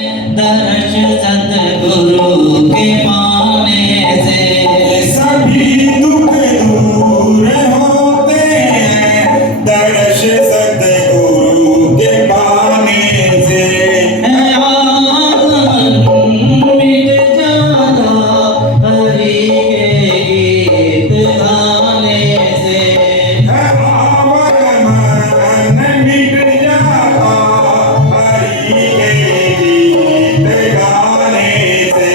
दर्श सतगुरु के पाने से सभी दुख दूर होते हैं दर्श सतगुरु के पाने से मिट जाता हरि के गीत गाने से आवर मन मिट जाता हरि के गीत गाने से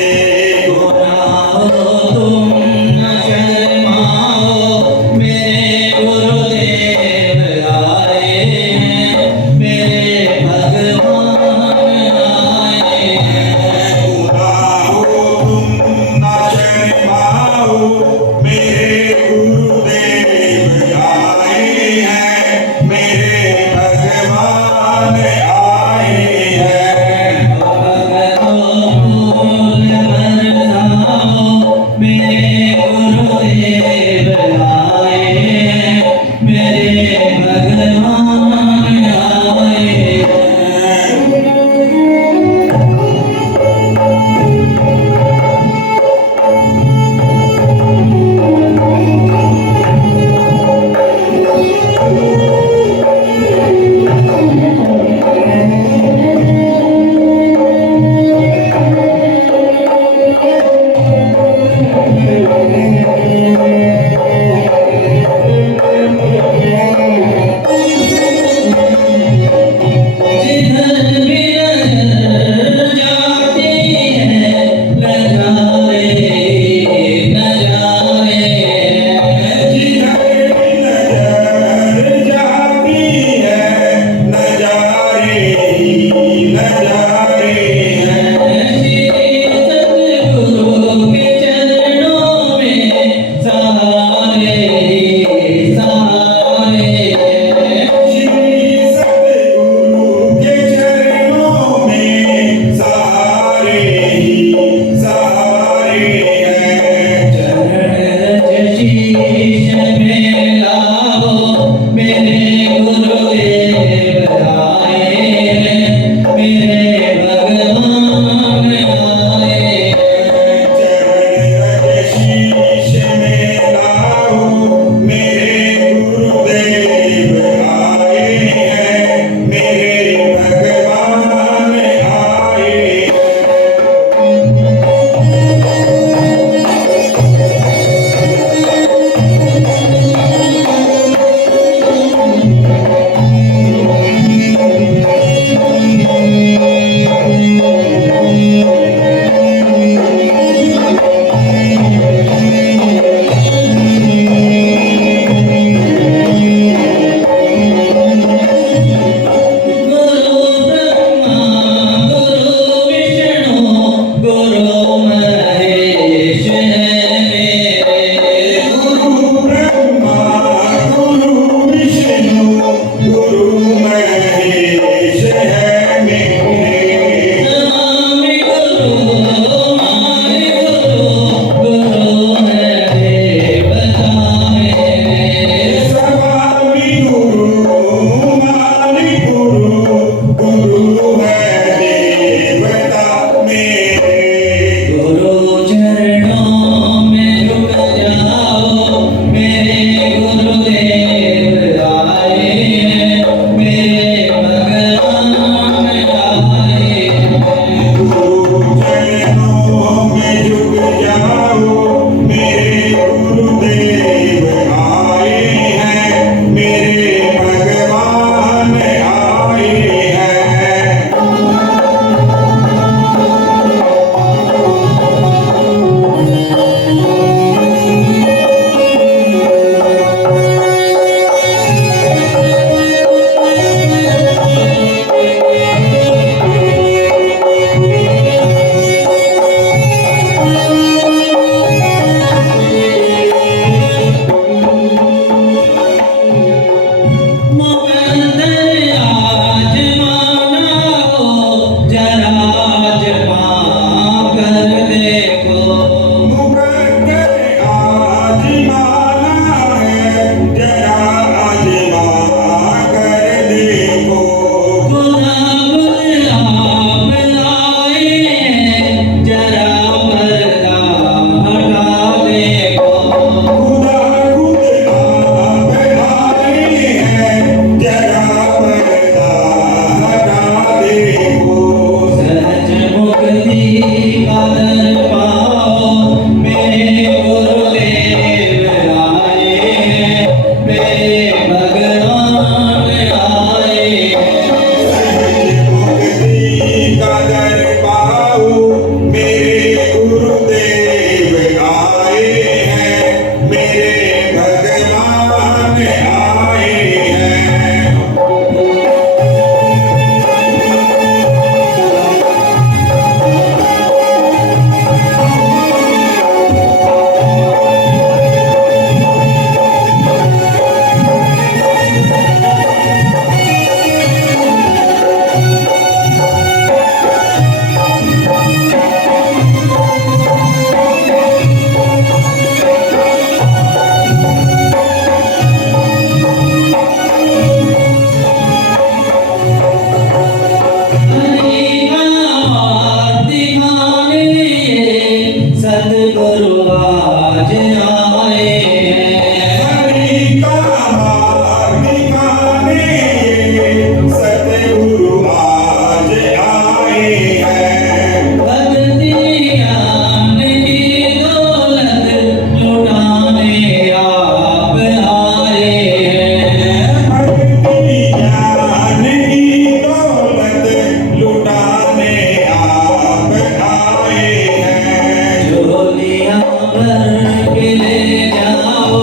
भर के ले जाओ,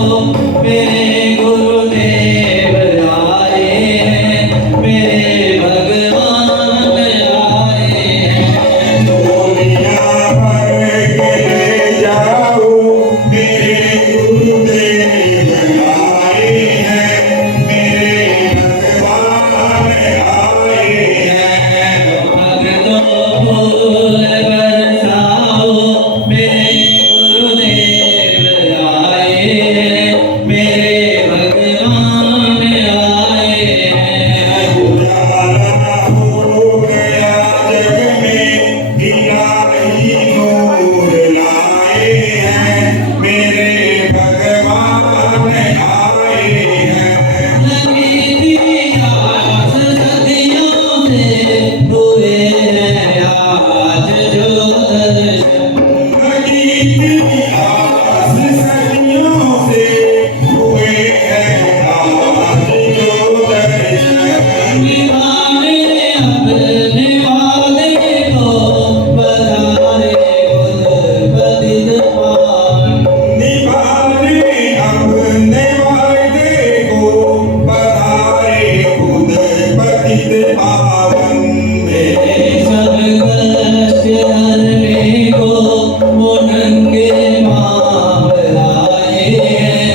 मेरे गुरुदेव आए हैं, मेरे भगवान आए हैं। दुनिया भर के ले जाओ, मेरे गुरुदेव आए हैं, मेरे भगवान आए हैं। भक्तों फूल बरसाओ, मेरे गुरुदेव आए हैं, मेरे भगवान आए हैं। उजाला हो गया जग में, इलाही नूर लाए हैं, मेरे भगवान आए हैं। लगी थी आस सदियों से, हुए हैं आज जो दर्शन। लगी थी आस सदियों से, हुए हैं आज जो दर्शन। निभाने अपने वादे को, बधारे खुद पतित पावन। निभाने अपने वादे को, पधारे खुद पतित पावन। मेरे सब कष्ट हरने को, वो नंगे पाँव आए हैं,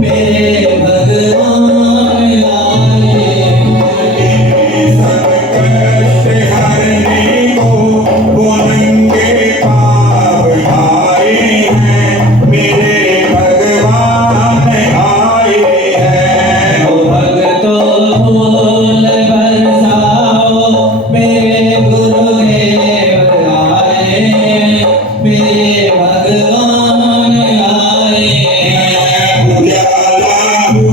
मेरे भगवान आए हैं। सब कष्ट हरने को, वो नंगे पाँव आए हैं, मेरे भगवान आए हैं। ओ भक्तों फूल बरसाओ, मेरे गुरुदेव आए हैं, मेरे भगवान आए हैं। उजाला हो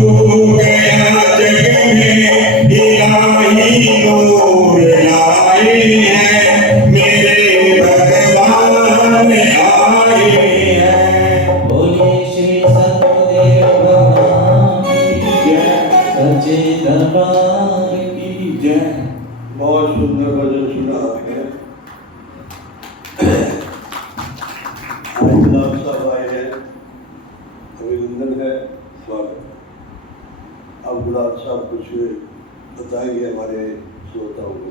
गया जग में, इलाही नूर लाए हैं, मेरे भगवान आए हैं। बोलिए श्री सतगुरुदेव भगवान की सच्चे दरबार की जय। बहुत सुंदर भजन सुना आपने। आज गुलाब साहब आए हैं, अभिनंदन है, स्वागत। अब गुलाब साहब कुछ बताएंगे हमारे श्रोताओं को।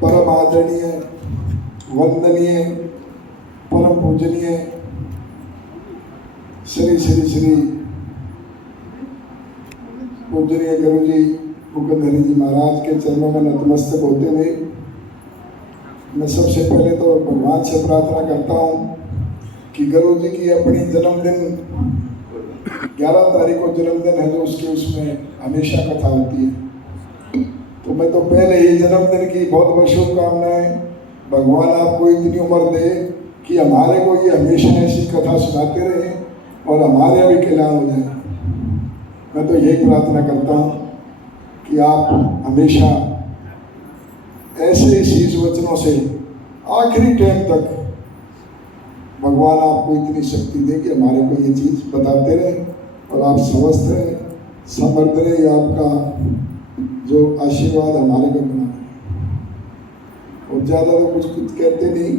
परम आदरणीय, वंदनीय, परम पूजनीय श्री श्री श्री पूजनीय गुरु जी मुकुंद हरि जी महाराज के चरणों में नतमस्तक होते हुए मैं सबसे पहले तो भगवान से प्रार्थना करता हूँ कि गुरु जी की अपनी जन्मदिन 11 तारीख को जन्मदिन है जो उसके उसमें हमेशा कथा होती है। तो मैं तो पहले ही जन्मदिन की बहुत बहुत शुभकामनाएं। भगवान आपको इतनी उम्र दे कि हमारे को ये हमेशा ऐसी कथा सुनाते रहे और हमारे भी कल्याण हो जाए। मैं तो यही प्रार्थना करता हूँ कि आप हमेशा ऐसे शीश वचनों से आखिरी टाइम तक भगवान आपको इतनी शक्ति दे कि हमारे को ये चीज़ बताते रहे और आप समझते रहे, समर्थ रहे। आपका जो आशीर्वाद हमारे को बना और ज़्यादा तो कुछ कहते नहीं।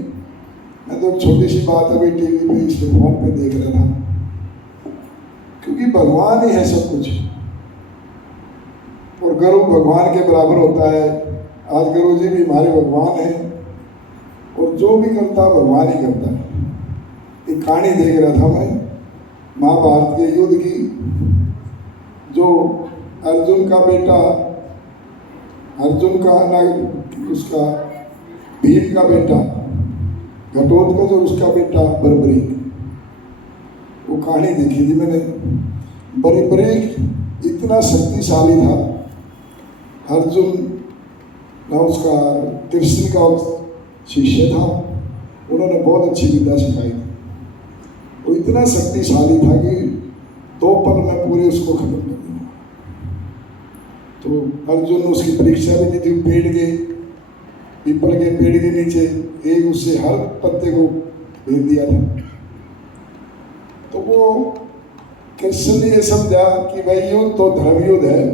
मैं तो छोटी सी बात अभी टीवी पे इस फोन पे देख रहा था, क्योंकि भगवान ही है सब कुछ और गुरु भगवान के बराबर होता है। आज गुरु जी भी हमारे भगवान हैं और जो भी करता है भगवान ही करता है। एक कहानी देख रहा था मैं महाभारत के युद्ध की, जो अर्जुन का बेटा, अर्जुन का ना उसका भीम का बेटा घटोत्कच और उसका बेटा बर्बरीक, वो कहानी देखी थी मैंने। बर्बरीक इतना शक्तिशाली था, अर्जुन ना उसका कृष्ण का शिष्य था, उन्होंने बहुत अच्छी विद्या सिखाई थी। वो इतना शक्तिशाली था कि 2 पल में पूरे उसको खत्म कर दिया। तो अर्जुन ने उसकी परीक्षा भी दी थी। पेड़ के पीपल के पेड़ के नीचे एक उससे हर पत्ते को भेज दिया था। तो वो कृष्ण ने ये समझा कि भाई युद्ध तो धर्म युद्ध है,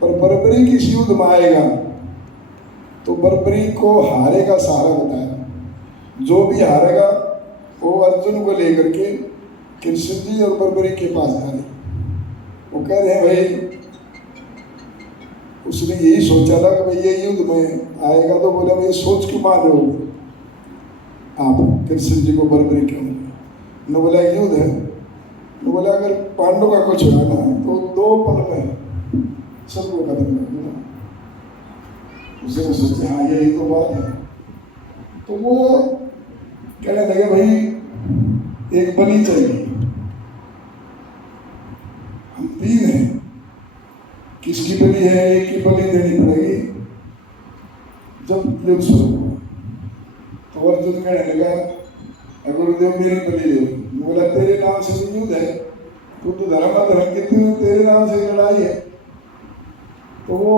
पर बर्बरीक इस युद्ध में आएगा तो बर्बरीक को हारे का सहारा बताया। जो भी हारेगा वो अर्जुन को लेकर के कृष्ण जी और बर्बरीक के पास जाए। वो कह रहे हैं भाई, उसने यही सोचा था कि भाई ये युद्ध में आएगा, तो बोला भाई सोच क्यों मान रहे हो आप कृष्ण जी को बर्बरीक क्यों? न बोला युद्ध है, न बोला अगर पांडव का कुछ हुआ ना तो 2 पल में सबको खत्म कर दूंगा। उसने सोचा हाँ यही तो बात है। तो वो कहने लगे भाई एक बलि चाहिए, हम 3 हैं, किसकी बलि है? एक की बलि देनी पड़ेगी जब युद्ध शुरू हुआ। तो अर्जुन कहने लगा गुरुदेव मेरी बलि दे। बोला तेरे नाम से भी युद्ध है, तू तो धर्म अधर्म की तेरे नाम से लड़ाई है। तो वो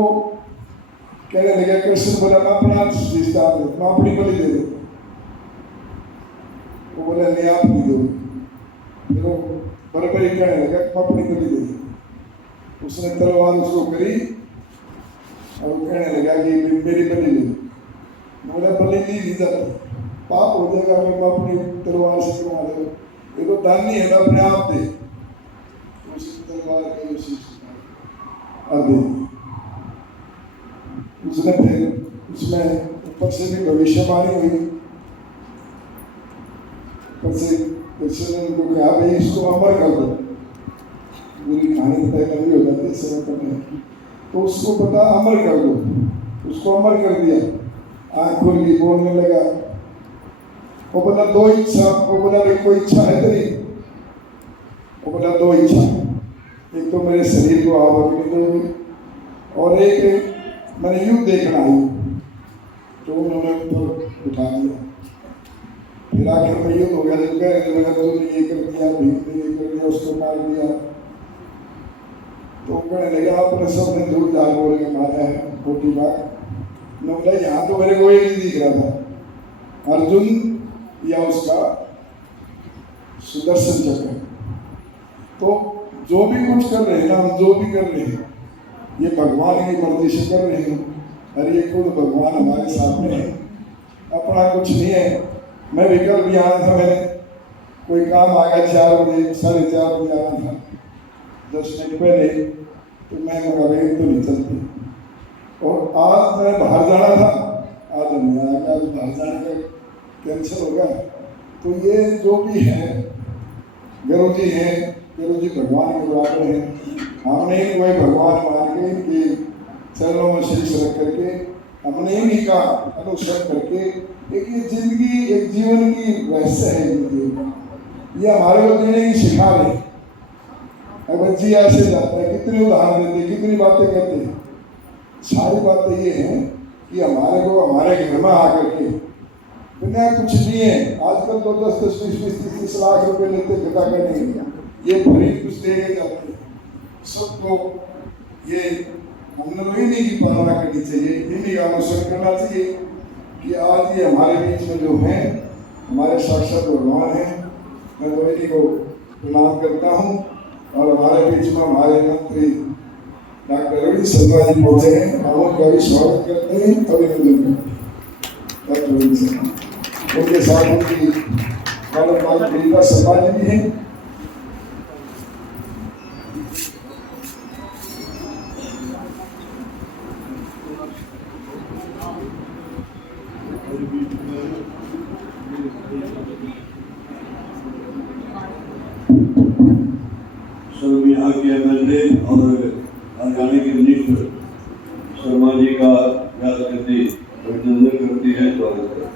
कहने लगा कृष्ण बोला मैं अपना विस्तार दो, मैं अपनी बलि दे दो। वो बोला नहीं आप नहीं दो। फिर वो बराबरी कहने लगा मैं अपनी बलि दे दो। उसने तलवार उसको करी और वो कहने लगा कि मेरी बलि ले। बोला बलि नहीं जाती, पाप हो जाएगा, मैं अपनी तलवार से करवा दे। ये तो दान नहीं है, अपने आप दे। उसी तलवार के उसी दे। उसने फिर उसमें ऊपर से भी भविष्यवाणी हुई। ऊपर से कृष्ण ने उनको कहा भाई इसको अमर कर दो। पूरी कहानी बताई लंबी हो जाती है समय करने, तो उसको पता अमर कर दो। उसको अमर कर दिया, आँख खुल गई, बोलने लगा। वो बोला 2 इच्छा। वो बोला भाई कोई इच्छा है तेरी? वो बोला 2 इच्छा, एक तो मेरे शरीर को आग अग्नि दो और एक मैंने युद्ध देखना है। तो उन्होंने ऊपर उठा दिया। फिर आखिर में युद्ध हो गया। तूने ये कर दिया, भीम ने ये कर दिया, उसको मार दिया। तो कहने लगा आपने सबने दूर दार बोल के मारा है, खोटी बात। मैं बोला यहाँ तो मेरे को एक ही दिख रहा था, अर्जुन या उसका सुदर्शन चक्र। तो जो भी कुछ कर रहे हैं ना, हम जो भी कर रहे हैं ये भगवान की मर्जी से कर रहे हैं। अरे ये खुद भगवान हमारे सामने है, अपना कुछ नहीं है। मैं भी कल भी आना था, मैंने कोई काम आ गया 4 बजे 4:30 बजे आना था, 10 मिनट पहले। तो मैं तो नहीं चलती। और आज मैं बाहर जाना था, आज नहीं आया, आज बाहर जाने का कैंसिल हो गया। तो ये जो भी है गुरु जी हैं, गुरु जी भगवान के बराबर हैं। हमने ही वही भगवान मान के कि चरणों में शीश रख करके हमने ही का अनुसरण करके एक ये जिंदगी, एक जीवन की रहस्य है ये हमारे को जीने की सिखा रहे। अगर जी ऐसे जाता है, कितने उदाहरण देते, कितनी बातें करते हैं। सारी बातें ये हैं कि हमारे को हमारे घर में आकर के बिना कुछ नहीं है। आजकल तो 10-10, 20-20, 30 लाख रुपए लेते घटा कर नहीं, ये फ्री कुछ दे के जाते हैं सबको। ये हमने इन्हीं की पालना करनी चाहिए, इन्हीं का अनुसरण करना चाहिए कि आज ये हमारे बीच में जो हैं हमारे साक्षात भगवान हैं। मैं तो इन्हीं को प्रणाम करता हूँ। और हमारे बीच में हमारे मंत्री डॉक्टर रवि शर्मा जी पहुँचे हैं, हम उनका भी स्वागत करते हैं, अभिनंदन करते हैं। उनके साथ उनकी माता शर्मा जी भी हैं। माननीय एमएलए और हरियाणा के मिनिस्टर शर्मा जी का याद करती अभिनंदन करती है, स्वागत करती है।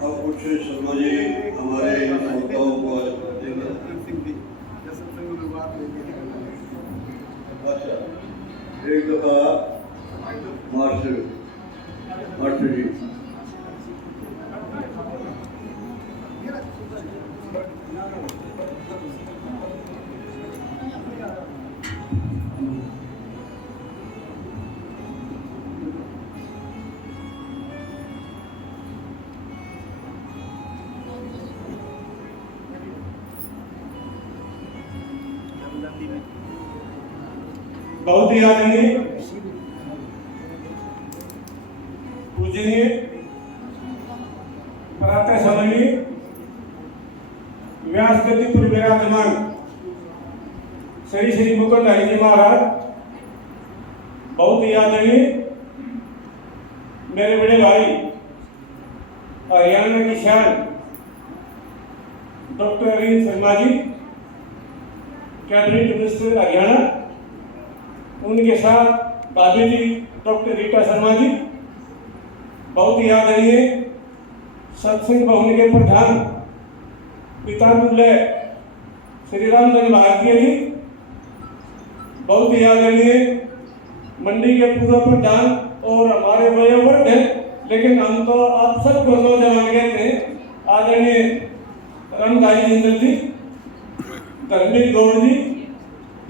अब कुछ शर्मा जी हमारे श्रोताओं को आज देंगे। अच्छा, एक दफा मास्टर जी बहुत ही आदरणीय पूजनीय प्रातः समन्वय व्यास गति पर विराजमान श्री श्री मुकुंद हरि जी महाराज, बहुत ही आदरणीय मेरे बड़े भाई हरियाणा की शान doctor Arvind Sharma ji, cabinet minister Haryana, उनके साथ भाभी जी डॉक्टर रीटा शर्मा जी, बहुत ही आदरणीय सत्संग भवन के प्रधान पिता तुल्य श्री रामचंद्र भारतीय जी, बहुत ही आदरणीय मंडी के पूर्व प्रधान और हमारे वयोवृद्ध हैं, लेकिन हम तो आप सबको नौजवान कहते हैं, आदरणीय रामदाई जिंदल जी, धर्मेश गौड़ जी,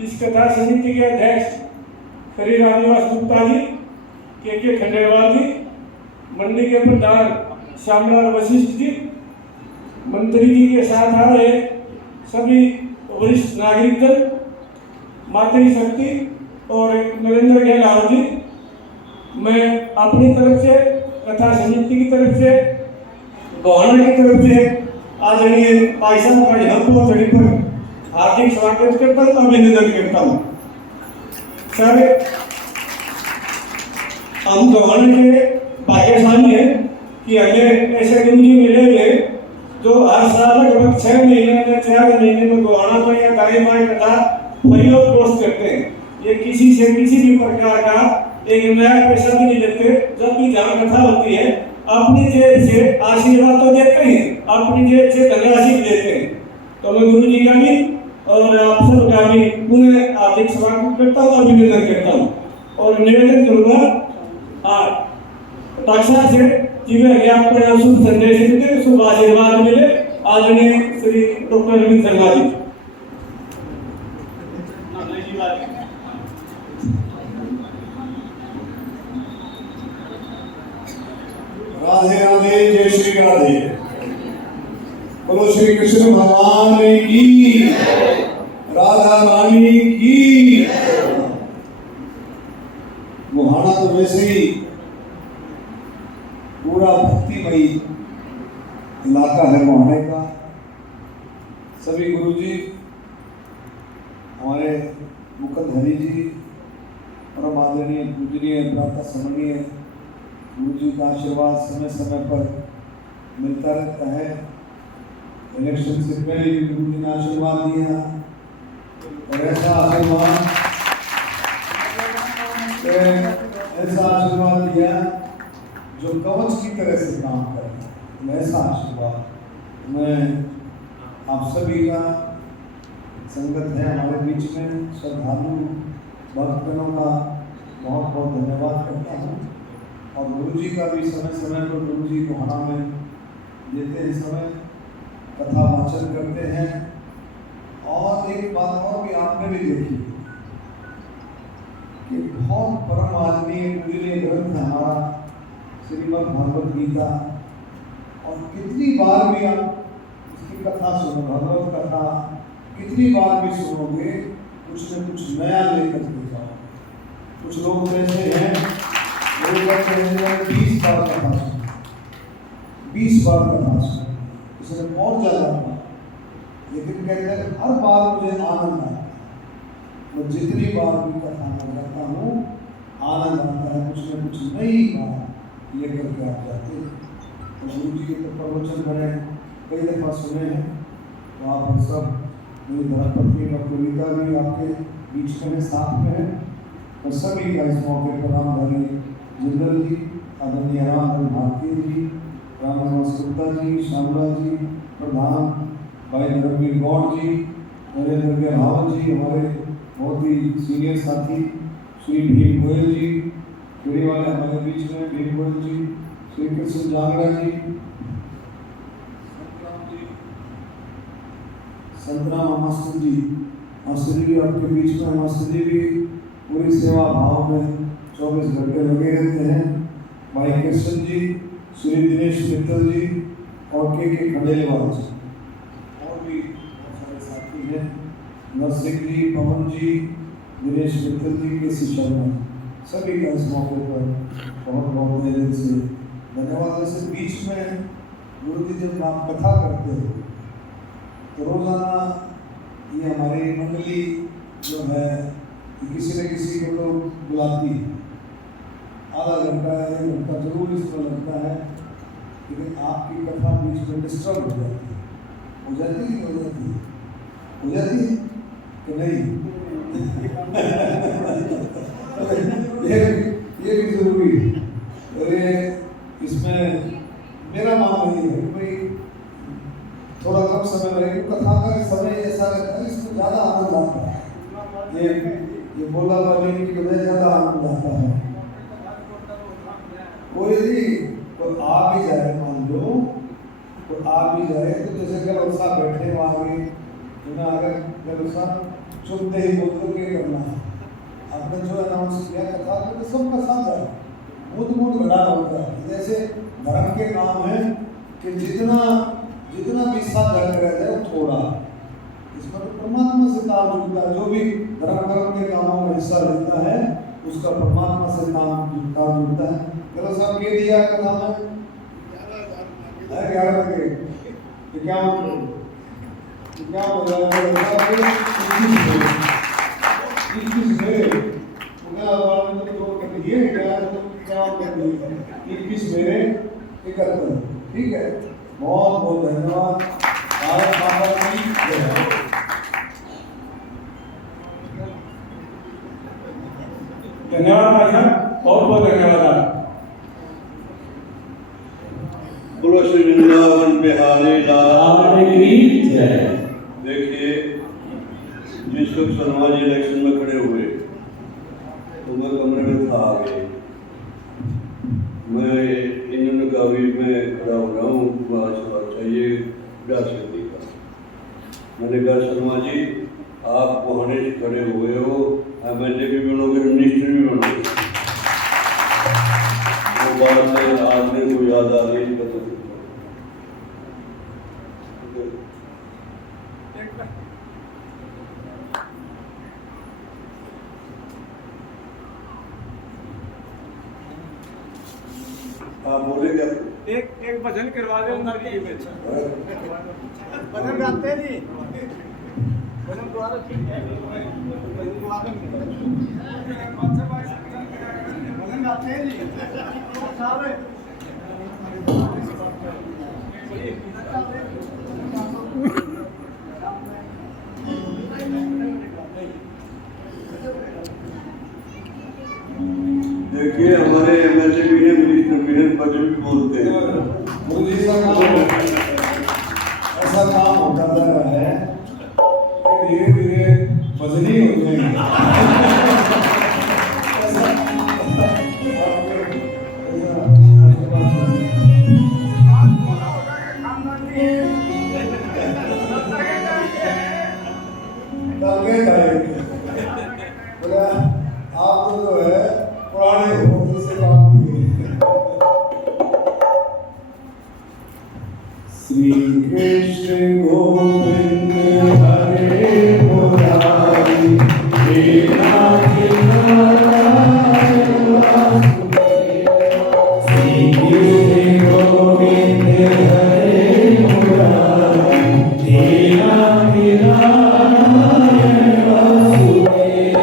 इस कथा समिति के अध्यक्ष श्री रामनिवास गुप्ता जी, के खंडेलवाल जी, मंडी के प्रधान श्यामलाल वशिष्ठ जी, मंत्री जी के साथ आ रहे सभी वरिष्ठ नागरिकगण, मातृ शक्ति और नरेंद्र गहलोत जी, मैं अपनी तरफ से कथा समिति की तरफ से गौहाना की तरफ से आदरणीय भाई साहब का यहाँ पहुंचने पर हार्दिक स्वागत करता हूँ, अभिनंदन करता हूँ। सर, हम गौहाना के भाग्यशाली हैं कि हमें ऐसे गुरु जी मिले हुए जो हर साल लगभग 6 महीने में 4 महीने में गौहाना में या दाएं बाएं कथा प्रयोग पोस्ट करते हैं। ये किसी से किसी भी प्रकार का एक नया पैसा भी नहीं लेते। जब भी जहाँ कथा होती है अपनी जेब से आशीर्वाद तो देते हैं, अपनी जेब से धनराशि भी देते हैं। तो मैं गुरु जी का भी और आप सबका भी पुनः हार्दिक स्वागत करता हूँ, अभिनंदन करता हूँ और निवेदन करूँगा ताक्षा से जीवन आपको शुभ संदेश देते, शुभ आशीर्वाद मिले। आदरणीय श्री डॉक्टर अरविंद शर्मा जी। राधे राधे, जय श्री राधे। बोलो श्री कृष्ण भगवान की, राधा रानी की। गोहाना तो वैसे ही पूरा भक्तिमयी इलाका है गोहाने का। सभी गुरुजी, हमारे मुकुंद हरि जी, परम आदरणीय पूजनीय प्रातः समन्वय गुरु जी का आशीर्वाद समय समय पर मिलता रहता है। इलेक्शन से पहले भी गुरु जी ने आशीर्वाद दिया और ऐसा आशीर्वाद दिया जो कवच की तरह से काम करे। ऐसा आशीर्वाद मैं आप सभी का संगत है हमारे बीच में, श्रद्धालु भक्तगणों का बहुत बहुत धन्यवाद करता हूँ। और गुरु जी का भी समय समय पर गुरु जी को हना में देते हैं, समय कथा वाचन करते हैं। और एक बात और भी आपने भी देखी कि बहुत परम आदमी पूजनीय ग्रंथ हमारा श्रीमद् भागवत गीता, और कितनी बार भी आप इसकी कथा सुनो, भगवत कथा कितनी बार भी सुनोगे कुछ न कुछ नया लेकर के जाओ। कुछ लोग ऐसे हैं, लोग कहते हैं 20 बार कथा सुनो, 20 बार कथा सुनो, इसमें बहुत ज़्यादा हुआ, लेकिन कहते हैं हर बार मुझे आनंद आता है। मैं जितनी बार भी कथा में जाता हूँ आनंद आता है, कुछ न कुछ नई बात लेकर के आप जाते हैं। तो गुरु जी के तो प्रवचन मैंने कई दफ़ा सुने हैं, तो आप सब मेरी धर्मपत्नी और कविता भी आपके बीच में साथ में है। तो सभी का इस मौके पर रामधारी जिंदल जी, आदरणीय राम भारती जी, रामनिवास गुप्ता जी, श्यामला जी, प्रधान भाई धर्मवीर गौड़ जी, नरेंद्र के रावत जी, हमारे बहुत ही सीनियर साथी श्री भीम गोयल जी, जुड़ी वाले हमारे बीच में भीम गोयल जी, श्री कृष्ण जांगड़ा जी, संतराम मास्टर जी, मास्टर जी भी आपके बीच में, मास्टर जी भी पूरी सेवा भाव में 24 घंटे लगे रहते हैं। भाई कृष्ण जी, श्री दिनेश मित्तल जी और के खंडेलवाल जी, और भी बहुत सारे साथी हैं, नरसिंह जी, पवन जी, दिनेश मित्तल जी, के शर्मा, सभी का इस मौके पर बहुत बहुत दिल से धन्यवाद। ऐसे बीच में गुरु जी जब आप कथा करते हो तो रोज़ाना ये हमारी मंडली जो है किसी न किसी को तो बुलाती है, आधा घंटा 1 घंटा जरूर इसमें लगता है, लेकिन आपकी कथा बीच में डिस्टर्ब हो जाती है। हो जाती है हो जाती है कि नहीं? ये भी जरूरी है। और इसमें मेरा मानना ये है कि भाई थोड़ा कम समय लगे, कथा का समय ऐसा रहता है इसमें ज़्यादा आनंद आता है। ये बोला वाली की वजह ज़्यादा आनंद आता है। कोई नहीं तो आ भी जाए, मान लो तो आ भी जाए, तो जैसे गलौसा बैठे हो आगे, तुम्हें अगर गलौसा चुनते ही बोल दो क्या करना है, आपने जो अनाउंस किया कथा तो सबका साथ है, मुद घड़ा होता है। जैसे धर्म के काम है कि जितना भी साथ जाकर रह जाए थोड़ा, इसमें तो परमात्मा से ताल जुड़ता है। जो भी धर्म कर्म के कामों में हिस्सा लेता है उसका परमात्मा से ताल जुड़ता है। गलत साहब के दिया कथा में 11 के क्या बोला 21 मेरे 71। ठीक है, बहुत बहुत धन्यवाद। भारत माता की जय। धन्यवाद भाई साहब, बहुत बहुत धन्यवाद। बोलो श्री वृंदावन बिहारी लाल की जय। देखिए, जिस वक्त शर्मा जी इलेक्शन में खड़े हुए तो मैं कमरे में था आगे, मैं इन्होंने कहा भी मैं खड़ा हो रहा हूँ, तुम्हारा सवाल चाहिए व्यास जी का। मैंने कहा शर्मा जी आप वहाँ से खड़े हुए हो, MLA भी बनोगे, मिनिस्टर भी बनोगे। वो बात में आदमी को याद आ गई पता। आप बोलेंगे एक भजन करवा दे उनका भी भजन गाते हैं जी, भजन द्वारा ठीक है, भजन गाते हैं जी देखिए हमारे MLA भी हैं, मिनिस्टर भी हैं, बजट भी बोलते हैं। मोदी साहब ऐसा काम होता जा रहा है कि धीरे धीरे बजनी हो जाएंगे। आप तो जो है पुराने भोजन से काम किए। श्री कृष्ण गोविंद हरे मुरारी, हे नाथ नारायण वासुदेव। श्री कृष्ण गोविंद हरे मुरारी, हे नाथ नारायण वासुदेव।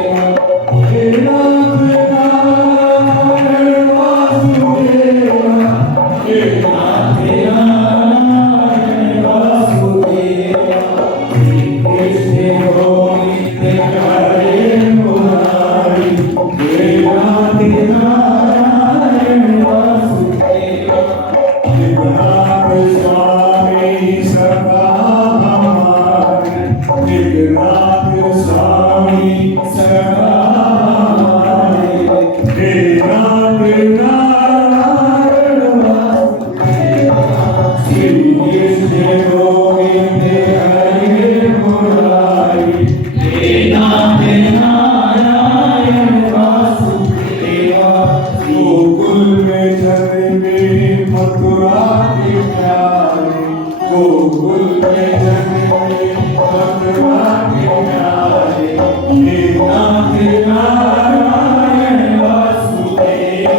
हे नाथ नारायण वासुदेव, हे नाथ नारायण वासुदेव। श्री कृष्ण गोविंद हरे मुरारी, हे नाथ नारायण वासुदेव। विघ्नाथ स्वामी सदा हमारे, विघ्नाथ स्वामी सदा हमारे। हे नाथ नारायण वासुदेव। श्री कृष्ण गोविंद हरे मुरारी, हे नाथ नारायण वासुदेव। गोकुल में जन्मे मथुरा के प्यारे, गोकुल में जन्मे मथुरा के प्यारे। हे नाथ नारायण वासुदेव।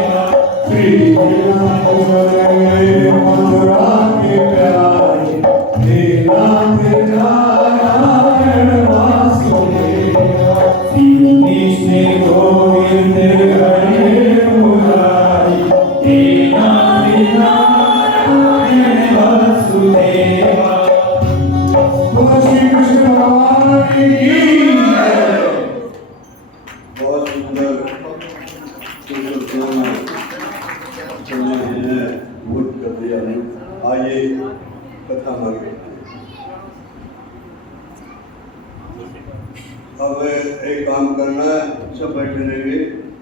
श्री कृष्ण जन्मे मथुरा के प्यारे, हे नाथ नारायण वासुदेव। श्री कृष्ण गोविंद हरे मुरारी, हे नाथ नारायण वासुदेव। बोलो श्री कृष्ण भगवान की जय। बहुत सुंदर मुझ कर दिया। आइए कथा मांगे। अब एक काम करना है, सब बैठे रहेंगे,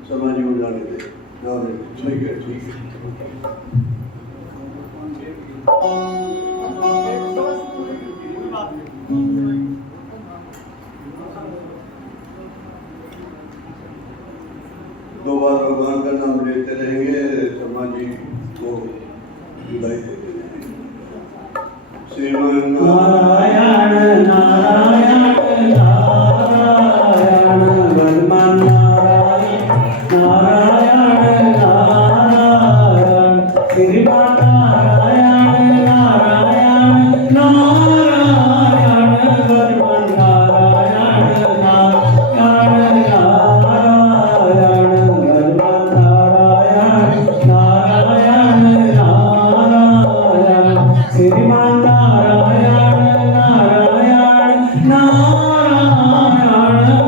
समाधि हो जाने दे। ठीक है, ठीक है। दो बार भगवान का नाम लेते रहेंगे, समाधि को विदाई देते रहेंगे। श्रीमान नारायण नारायण नारायण वर्मन नारायण नारायण नारायण श्रीमान नारायण नारायण नारायण वर्मन नारायण नारायण नारायण वर्मन नारायण नारायण नारायण श्रीमान नारायण नारायण नारायण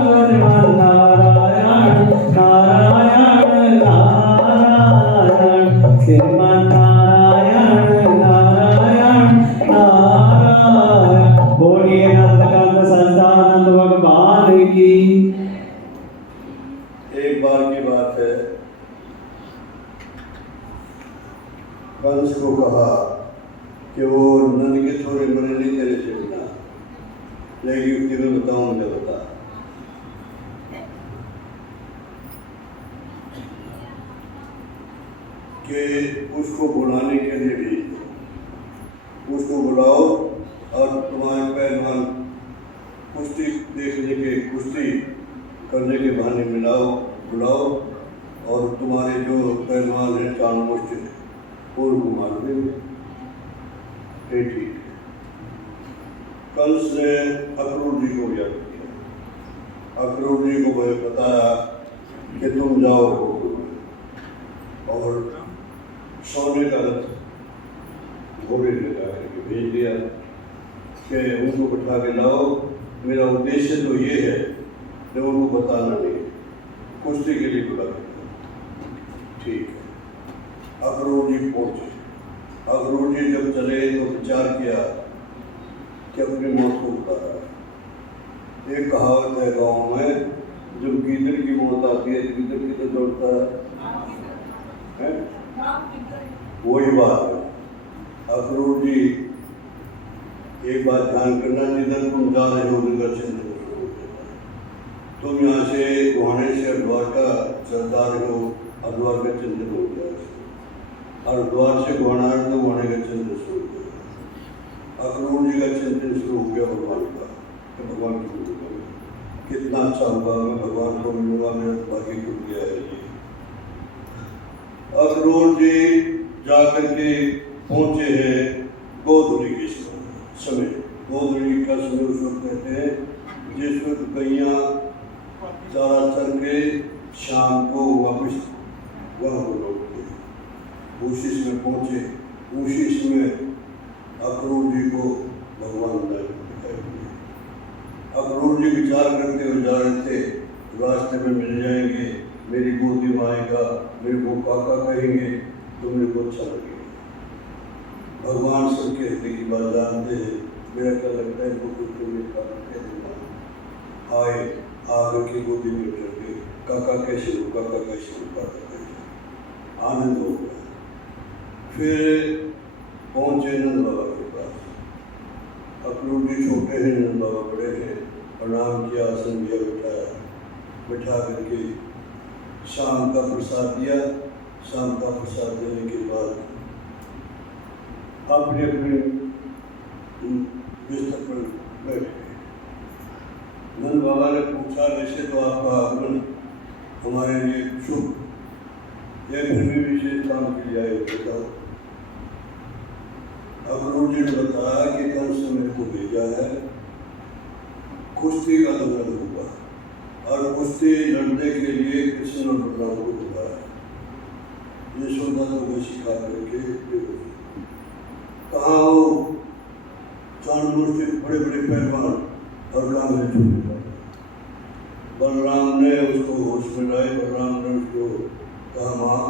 वर्मन नारायण नारायण नारायण श्रीमान नारायण नारायण नारायण। बोलिए नंदकांत संतानंद भगवान की। एक बार की बात है, कंस को कहा कि वो नंद के छोरे मरे नहीं तेरे से बिना, लेकिन युक्ति में बताऊं, मुझे बता। कि उसको बुलाने के लिए भी उसको बुलाओ और तुम्हारे पहलवान कुश्ती देखने के, कुश्ती करने के बहाने बुलाओ और तुम्हारे जो पहलवान हैं चाणमुष्ट पूर्व मार देंगे। ठीक है। कंस ने अक्रूर जी को याद किया। अक्रूर जी को बताया कि तुम जाओ और सोने का रथ घोड़े लगा करके भेज दिया कि उनको बैठा के लाओ। मेरा उद्देश्य तो ये है कि उनको बताना नहीं, कुश्ती के लिए बुला। ठीक है। अक्रूर जी पहुंचे। अक्रूर जी जब चले तो विचार किया कि अपनी मौत को उतारा। एक कहावत है गाँव में, जब गीदड़ की मौत आती है गीदड़ की तो दौड़ता है, वही बात है। अक्रूर जी एक बात ध्यान करना, जिधर तुम जा रहे हो उधर चलने, तुम यहाँ से गोहाने से हरिद्वार का सरदार को हरिद्वार का चिंतन हो गया, हरिद्वार से गोहाना तो गोहाने का चिंतन शुरू हो गया, अखनूर जी का चिंतन शुरू हो गया भगवान का, तो भगवान की पूजा कितना अच्छा होगा, मैं भगवान को मिलूंगा, मेरा भाग्य टूट गया है ये। अखनूर जी जाकर के पहुंचे हैं गोधुली के समय, गोधुली का समय उस वक्त कहते हैं जिस वक्त गैया चारा चल के शाम को वापस वहाँ को लौटते हैं। उसी में पहुंचे, उसी में अखनूर जी को भगवान ने दिखाई दिए। अखनूर जी विचार करते हुए जा रहे थे, रास्ते में मिल जाएंगे, मेरी गोदी में आएगा, मेरे को काका कहेंगे तो मेरे को अच्छा लगेगा। भगवान सबके हृदय की बात जानते हैं, मेरा क्या लगता है वो कुछ मेरे काका कह देना आए, आकर के गोदी में उतर के काका कैसे हो, काका कैसे हो, काका कैसे, आनंद हो गया। फिर पहुंचे नंद बाबा के पास। अखनूर जी छोटे हैं, नंद बाबा बड़े हैं, प्रणाम किया, आसन दिया, बिठाया, बिठा करके शाम का प्रसाद दिया। शाम का प्रसाद देने के बाद अपने अपने बिस्तर पर बैठ गए। नंद बाबा ने पूछा, वैसे तो आपका आगमन हमारे लिए शुभ, यह फिर भी विशेष काम के लिए आए, बताओ। अखनूर जी ने बताया कि कंस ने मेरे को भेजा है, कुश्ती का दंगल होगा और कुश्ती लड़ने के लिए कृष्ण और बलराम को बुलाया। यशोदा को वो सिखा करके कहाँ हो चांद बड़े बड़े पहलवान और राम ने छोटे, बलराम ने उसको होश में लाए। बलराम ने उसको कहा, माँ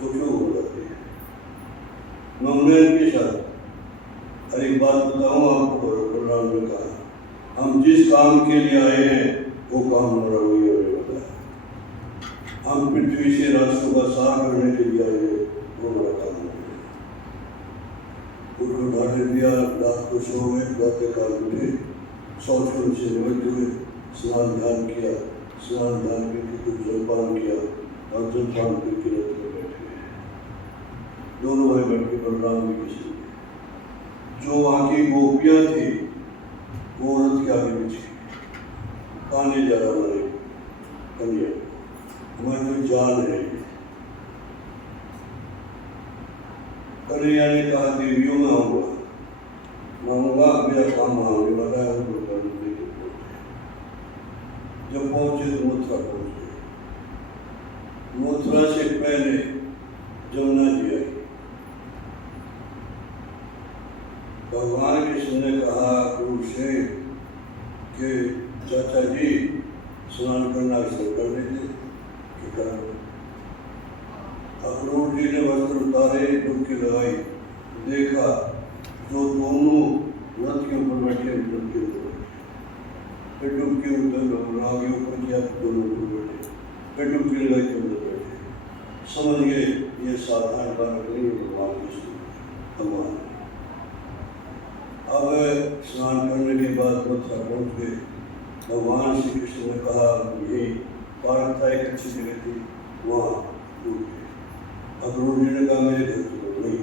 तो क्यों हो जाते हैं, मैं उन्हें इनके साथ अरे एक बात बताऊँ आपको। बलराम ने कहा, हम जिस काम के लिए आए हैं वो काम हमारा वही होने वाला है, हम पृथ्वी से राष्ट्रों का सार करने के लिए आए हैं, वो हमारा काम है। उनको ढाल दिया, रात को सो गए, बातें काल उठे, शौच से निवृत्त हुए, स्नान ध्यान किया, स्नान ध्यान करके कुछ जलपान किया और जलपान करके रथ में बैठ गए। दोनों भाई बैठ के बलराम जी किसी जो वहाँ की गोपियाँ थी वो रथ के आगे पीछे पानी जा रहा हमारे कन्या, हमारी कोई जान है। कन्या ने कहा, देवियों में आऊँगा, मांगूंगा, मेरा काम मांगने वाला है। जब पहुंचे तो मथुरा पहुंचे। मथुरा से पहले जमुना जी आई। भगवान कृष्ण ने कहा गुरु से कि चाचा जी स्नान करना शुरू कर देते कि करो। अखनूर जी ने वस्त्र उतारे, डुबकी लगाई, देखा जो दोनों रथ के ऊपर बैठे, डुबकी ऊपर, फिर डुबकी उतर आगे ऊपर किया, दोनों ऊपर बैठे, फिर डुबकी लगाई तो अंदर बैठे। समझ गए ये साधारण बात नहीं, भगवान कृष्ण भगवान। अब स्नान करने के बाद मथुरा पहुँच गए। भगवान श्री कृष्ण ने कहा, यही पार्क था, एक अच्छी जगह थी, वहाँ रुक गए। अखनूर जी ने कहा, मेरे घर तो नहीं,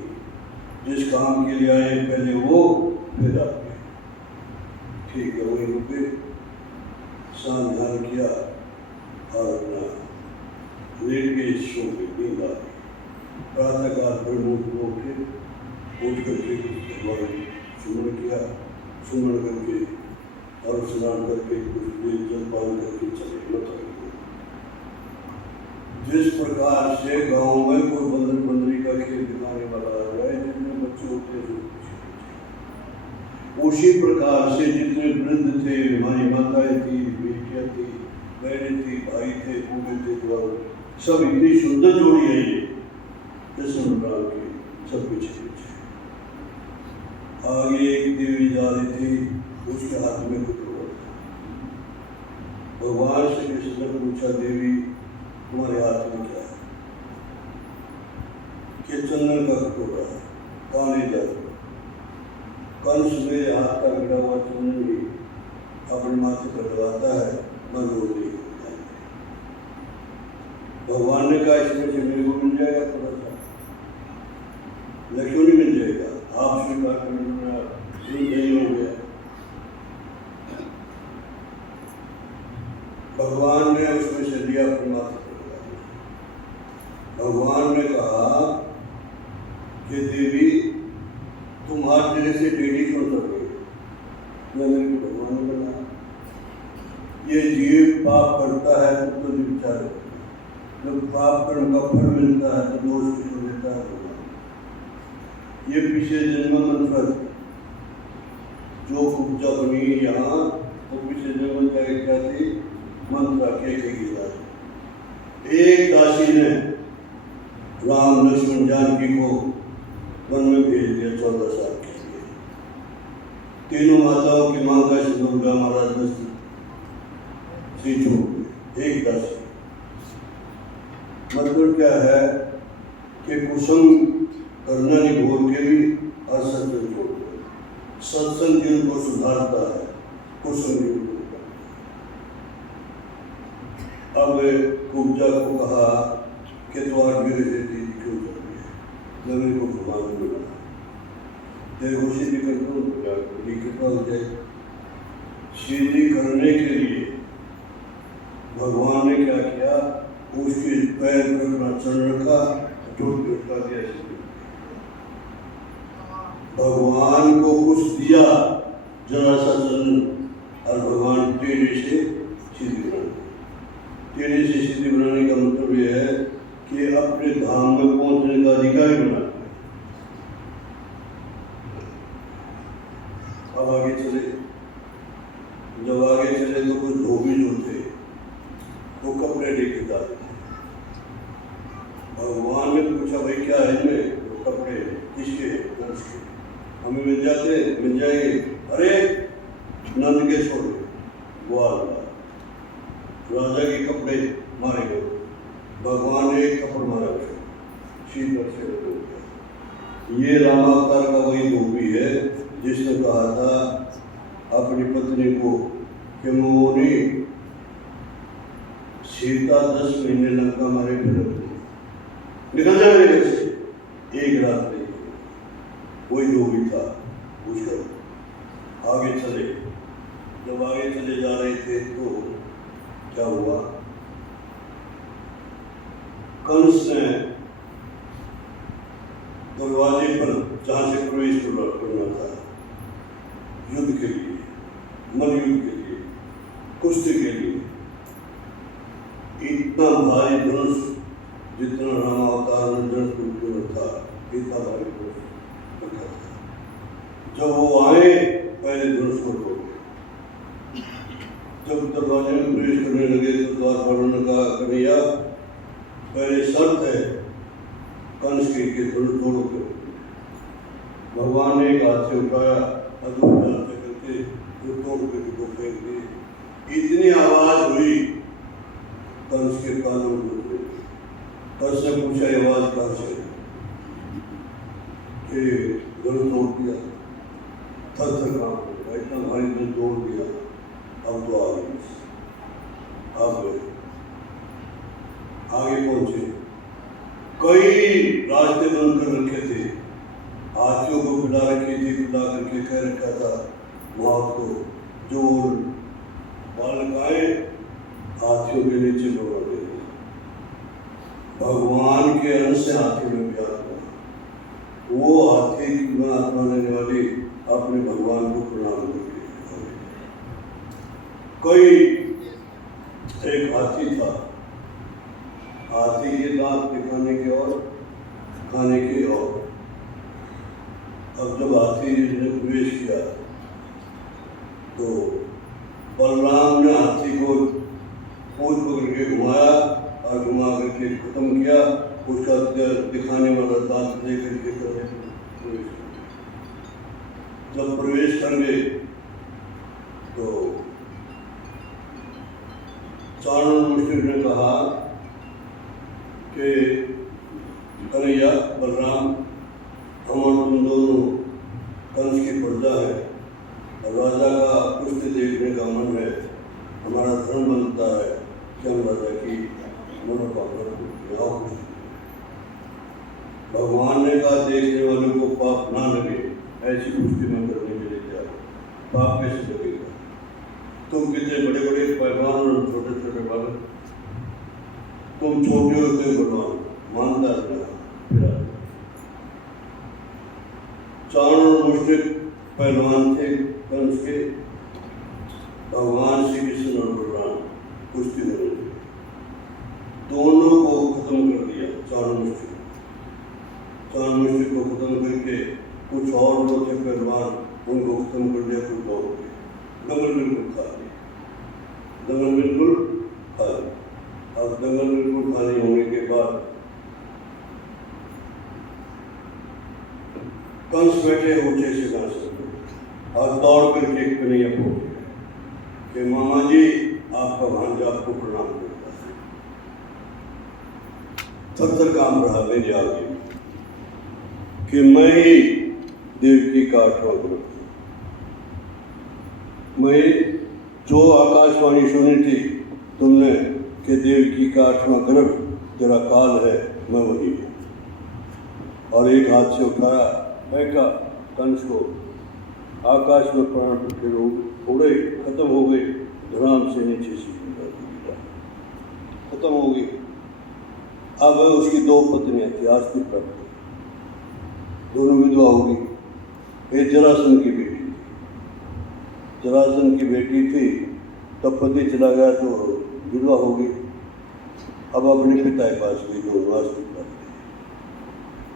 जिस काम के लिए आए पहले वो फिर आप गए, ठीक है। वही रुके, स्नान ध्यान किया और अपना लेट के सो के नींद आ गई। प्रातः काल पर उठ करके भगवान सुमन किया, सुमन करके और स्नान करके कुछ देर जलपान करके चले मथुरा। जिस प्रकार से गांव में कोई बंदर बंदरी का खेल दिखाने वाला आ जाए, जितने बच्चे होते हैं उसी प्रकार से जितने वृद्ध थे, हमारी माताएं थी, बेटियां थी, बहनें थी, भाई थे, बूढ़े थे, जवान, सब इतनी सुंदर जोड़ी है ये कृष्ण बलराम की, सब पीछे पीछे। आगे एक देवी जा रही थी, उसके हाथ में कटोरा था। भगवान श्री कृष्ण ने पूछा, देवी तुम्हारे हाथ में क्या है? कि चंदन का कटोरा है, पानी डालो। कंस मेरे हाथ का गिरा हुआ चंदन भी अपने माथे पर लगाता है, मन वो नहीं होता है। भगवान ने कहा इसमें से मेरे को मिल जाएगा थोड़ा सा, लक्ष्मण ही मिल जाएगा, आप स्वीकार करना नहीं हो गया। भगवान ने उसमें से दिया परमात्मा। भगवान ने कहा कि देवी तुम हाथ मेरे से टेढ़ी क्यों कर रही हो? मैंने भगवान ने कहा ये जीव पाप करता है तो विचार, जब पाप कर्म का फल मिलता है तो दोष किसको देता है? ये पीछे जन्म मंत्र जो उपजा बनी यहाँ, वो पीछे जन्म का एक जाति मंत्र के एक दासी ने राम लक्ष्मण जानकी को वन में भेज दिया 14 साल के लिए। तीनों माताओं की मांग का दुर्गा महाराज ने एक दासी। मतलब क्या है कि कुसंग करना नहीं भूल के भी असत्संग छोड़ दो। सत्संग जीवन को सुधारता है, कुसंग जीवन को। अब कुब्जा को कहा कि द्वार मेरे से दीदी क्यों कर रही है? नगरी को भगवान ने बनाया, तेरे को सीधी कर दो, बड़ी कृपा हो जाए। सीधी करने के लिए भगवान ने क्या किया? उसके पैर पर अपना चरण रखा, टूट लटका दिया। भगवान को कुछ दिया जरा सा चरण, और भगवान टेढ़े से सीधी बना। टेढ़े से सीधी बनाने का मतलब यह है कि अपने धाम में पहुंचने का अधिकारी बना। अब आगे चले, जब आगे चले तो कुछ धोबी जो थे वो कपड़े लेके डालते थे। भगवान ने पूछा भाई क्या है इनमें? तो कपड़े किसके? कंस के। हमें मिल जाते, मिल जाएंगे। अरे नंद के छोड़े, ग्वाल राजा के कपड़े मारे गए। भगवान ने एक कपड़ मारा, शीतल से हो गया। ये रामावतार का वही धोबी है जिसने कहा था अपनी पत्नी को कि मोनी सीता 10 महीने लंका मारे निकल जाए मेरे घर से, एक रात नहीं। वही धोबी था। उसका आगे चले, जब आगे चले जा रहे थे तो क्या हुआ? कंस ने दरवाजे पर जहां से प्रवेश करना था युद्ध के लिए, मलयुद्ध के लिए, कुश्ती के लिए, इतना भारी धनुष जितना रामावतार ने धनुष था, इतना भारी धनुष रखा था। जब वो आए पहले धनुष को तोड़, जब दरवाजे में प्रवेश करने लगे तो द्वारपालों ने कहा कन्हैया पहले शर्त है कंस के धनुष तोड़ो। भगवान ने एक हाथ से उठाया, करके वो तोड़ के तो फेंक दिए। इतनी आवाज हुई कंस के कानों में। कंस ने पूछा आवाज कहाँ से? कि धनुष तोड़ दिया। थर थर काम इतना भारी धनुष तोड़ दिया। अब तो आगे पहुंचे। कई रास्ते बंद कर रखे थे, हाथियों को बुला रखी थी, बुला करके कह रखा था मौत को जोर बालक आए हाथियों के नीचे दौड़ा दे। भगवान के अंश से हाथी में प्यार हुआ। वो हाथी की आत्मा लेने वाली अपने भगवान को प्रणाम करके कोई एक हाथी था। हाथी के दांत दिखाने के और खाने के और। अब जब हाथी ने प्रवेश किया तो बलराम ने हाथी को पूछ पकड़ के घुमाया और घुमा करके खत्म किया। उसका दिखाने वाला दांत दे करके प्रवेश। जब प्रवेश कर गए तो चाणूर ने कहा कि कन्हैया बलराम हम और तुम दोनों कंस की प्रजा है और राजा का कुश्ती देखने का मन है। हमारा धर्म बनता है कि हम राजा की मनोकामना पूरी हो। भगवान ने कहा देखने वालों को पाप ना लगे, ऐसी पुष्टि में करने के लिए क्या पाप कैसे लगेगा? तुम कितने बड़े बड़े पैमान और छोटे छोटे बालक, तुम छोटे होते भगवान मानदार रहा। चाण और मुश्किल पहलवान थे कंस के, भगवान श्री कृष्ण और बलराम कुश्ती में दोनों को खत्म कर दिया। चाण मुश्किल को खत्म करके कुछ और लोग थे पहलवान, उनको खत्म कर दिया। कुछ लोग दंगल बिल्कुल खा ली, दंगल बिल्कुल खा ली। अब दंगल बिल्कुल खाली होने के बाद कंस बैठे ऊंचे से घास और दौड़ करके एक कन्हैया पहुंच गया कि मामा जी आपका भांजा आपको प्रणाम करता है। तब तक काम रहा मेरे आगे कि मैं ही देवकी का 8वां गुरु, मैं जो आकाशवाणी सुनी थी तुमने कि देवकी का 8वां गर्भ तेरा काल है, मैं वही हूँ। और एक हाथ से उठाया, फेंका कंस को, आकाश में प्राण फिर उड़े, खत्म हो गए। धराम से नीचे से खत्म हो गई। अब उसकी 2 पत्नियां थी, आज की प्राप्त, दोनों विधवा हो गई। एक जरासन की बेटी थी, जरासन की बेटी थी, तब पति चला गया तो विधवा हो गई। अब अपने पिता के पास गई, जो वास की प्राप्त।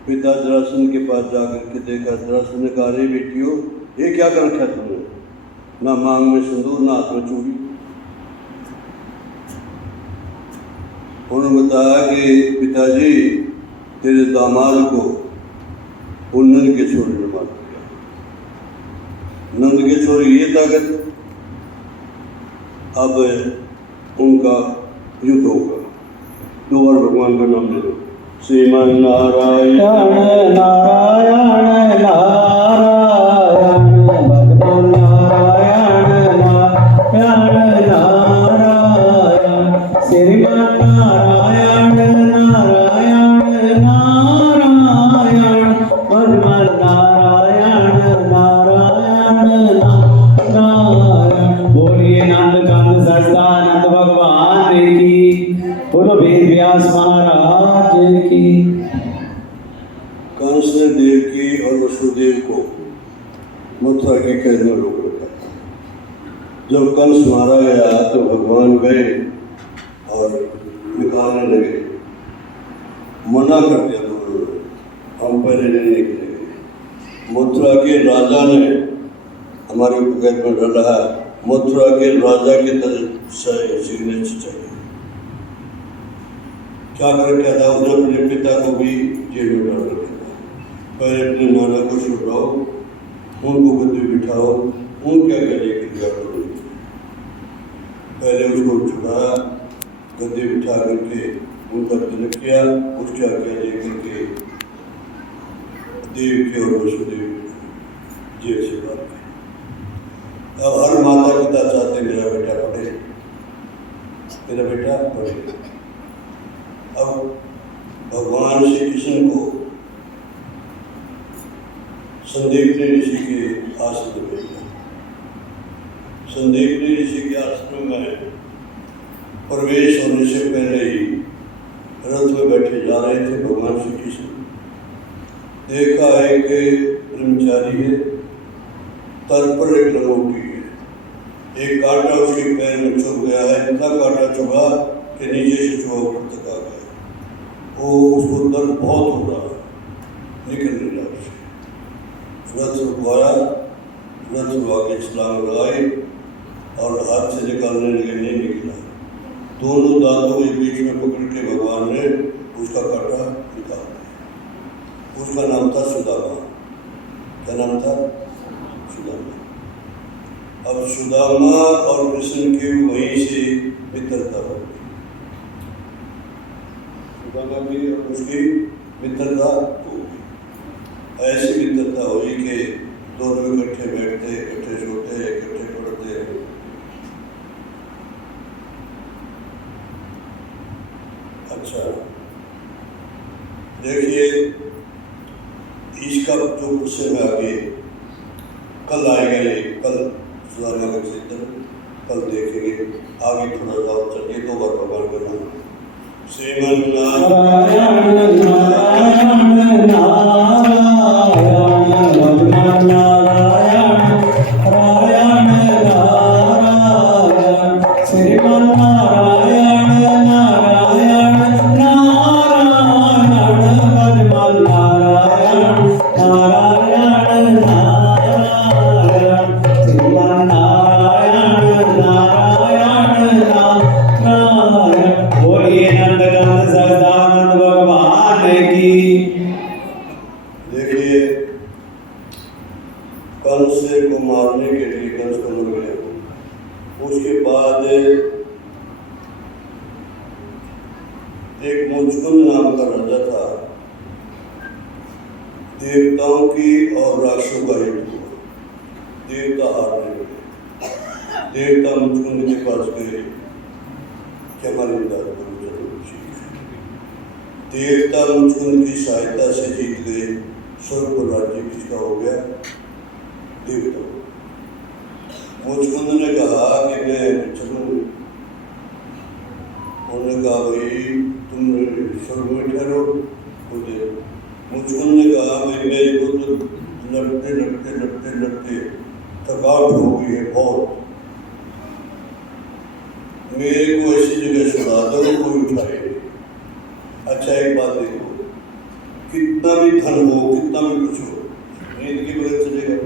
पिता जरासन के पास जाकर के देखा, जरासन ने कहा, अरे बेटियों ये क्या कर रखा तुमने? ना मांग में सिंदूर, ना हाथ में चूड़ी। उन्होंने बताया कि पिताजी तेरे दामाद को नंद के छोरी ने मार दिया। नंद के छोरी ये ताकत, अब उनका युद्ध होगा। 2 बार भगवान का नाम ले लो, श्रीमान नारायण नारायण नारायण भगवान नारायण नारायण नारायण श्रीमान नारायण नारायण नारायण भगवान नारायण नारायण नारायण। बोलिए नंद कंद सच्चिदानंद भगवान की, बोलो वेद व्यास महाराज की। कंस ने देवकी और वसुदेव को मथुरा की कैद में रोक रखा। जब कंस मारा गया तो भगवान गए और निकालने लगे, मना कर दिया दोनों, हम पहले नहीं निकलेंगे। मथुरा के राजा ने हमारे कैद में डाला है, मथुरा के राजा के तरफ से सिग्नेचर चाहिए। क्या कर क्या था, उसने अपने पिता को भी जेल में डाल रखा। पहले अपने नाना को छुड़ाओ, उनको गद्दी बिठाओ, उनके आगे लेकर करो। पहले उसको छुड़ाया, गद्दी बिठा करके उनका तिलक किया, उसके आगे लेकर के देव के और वसुदेव जेल से बाहर गए। अब हर माता पिता चाहते मेरा बेटा पढ़े, मेरा बेटा पढ़े। अब भगवान श्री कृष्ण को संदीपनी ऋषि के आश्रम में भेजा। संदीपनी ऋषि के आश्रम में प्रवेश होने से पहले ही रथ में बैठे जा रहे थे भगवान श्री कृष्ण। देखा एक ब्रह्मचारी है, तर पर एक लंगोटी है, एक कांटा उसके पैर में चुभ गया है, इतना कांटा चुभा कि नीचे से चुभा ऊपर तक आ गया। वो उसको दर्द बहुत हो रहा है, निकल नहीं रहा उससे। रथ रुकवाया, रथ रुकवा के छलांग लगाई और हाथ से निकालने लगे, नहीं निकला। दोनों दांतों के बीच में पकड़ के भगवान ने उसका कांटा निकाल दिया। उसका नाम था सुदामा। क्या नाम था? सुदामा। अब सुदामा और कृष्ण की वहीं से मित्रता हो गई। सुदामा की और उसकी मित्रता हो गई। ऐसी मित्रता हुई कि दोनों इकट्ठे बैठते, इकट्ठे सोते, इकट्ठे पढ़ते। अच्छा देखिए, इसका जो प्रसंग आगे कल आएगा, ये कल सुधारना का क्षेत्र कल देखेंगे। आगे थोड़ा सा और चलिए, 2 बार भगवान का नाम श्रीमन नारायण नारायण नारायण नारायण नारायण नारायण श्रीमन नारायण नारायण नारायण भगवान नारायण नारायण नारायण श्रीमन नारायण नारायण नारायण। बोलिए नंदनंदन सदानंद भगवान की। देखिए, कंस को मारने के लिए कंस को मर गया। उसके बाद एक मुचकुंद नाम का राजा था। देवताओं की और राक्षसों का युद्ध हुआ। देवता हारने लगे। देवता मुचकुंद के पास गए कि हमारी मदद करो। देवता मुचकुंद की सहायता से जीत गए। स्वर्ग राज्य किसका हो गया? देवता। मुचकुंद ने कहा कि मैं चलूँ। उन्होंने कहा भाई तुम स्वर्ग में ठहरो। मुचकुंद ने कहा भाई मेरे को तो लड़ते लड़ते लड़ते लड़ते थकावट हो गई है बहुत। मेरे को ऐसी जगह सुना दो कोई उठाए। अच्छा एक बात देखो, कितना भी धन हो, कितना भी कुछ हो, नींद के बगैर चलेगा?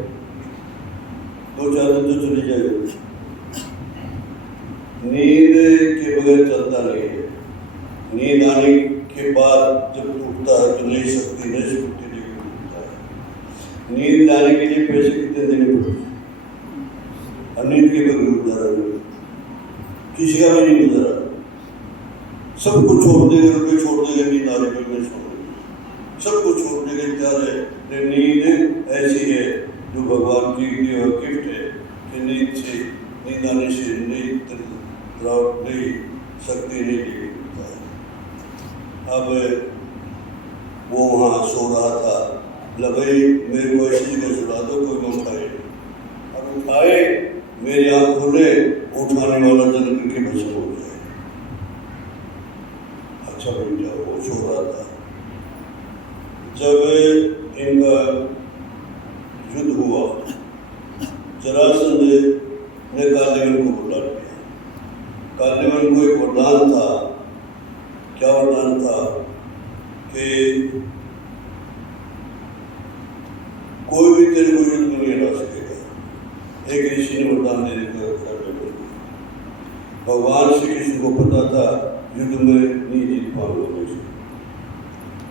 2-4 दिन तो चली जाएगी। नींद के बगैर चलता नहीं है। नींद आने के बाद जब टूटता है तो नहीं सकती लेकिन टूटता है। नींद लाने के लिए पैसे कितने देने पड़ते हैं? और नींद के बगैर गुजारा नहीं, किसी का भी नहीं गुजारा। सब कुछ छोड़ देगा, रुपये छोड़ देगा, नींद आने पर नहीं छोड़ देगा। सब कुछ छोड़ देगा, क्या है? नींद ऐसी है जो भगवान की गिफ्ट है कि नींद आने से नहीं शक्ति नहीं दिखता है। अब वो वहाँ सो रहा था। लगे मेरे को ऐसी जगह सुला दो कोई न उठाए। और उठाए, मेरी आँख खुले, उठाने वाला जल करके भस्म हो जाए। अच्छा बेटा, वो सो रहा था। जब इनका युद्ध हुआ, जरासंध ने कालीवन को बुला लिया। कालीवन को एक वरदान था। क्या वरदान था? कि कोई भी तेरे को युद्ध में नहीं हरा सकेगा। एक ऋषि ने वरदान दे दिया। भगवान श्री कृष्ण को पता था युद्ध में नहीं जीत पाओगे।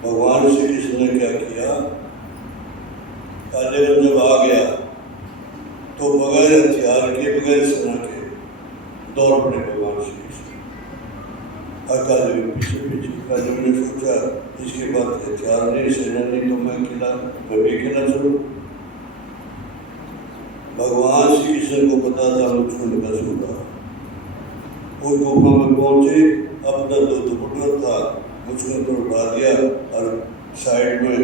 भगवान श्री कृष्ण ने क्या किया? कालीवन जब आ गया तो बगैर हथियार के, बगैर सेना के दौड़ पड़े भगवान श्री कृष्ण। और कालीवन पीछे पीछे। कालीवन ने सोचा इसके बाद हथियार नहीं, सेना नहीं, तो मैं भी अकेला चलूँ। भगवान श्री कृष्ण को पता था मुझको का सूखा। उस गुफा में पहुंचे, अपना दुपट्टा था मुझको तो उठा दिया और साइड में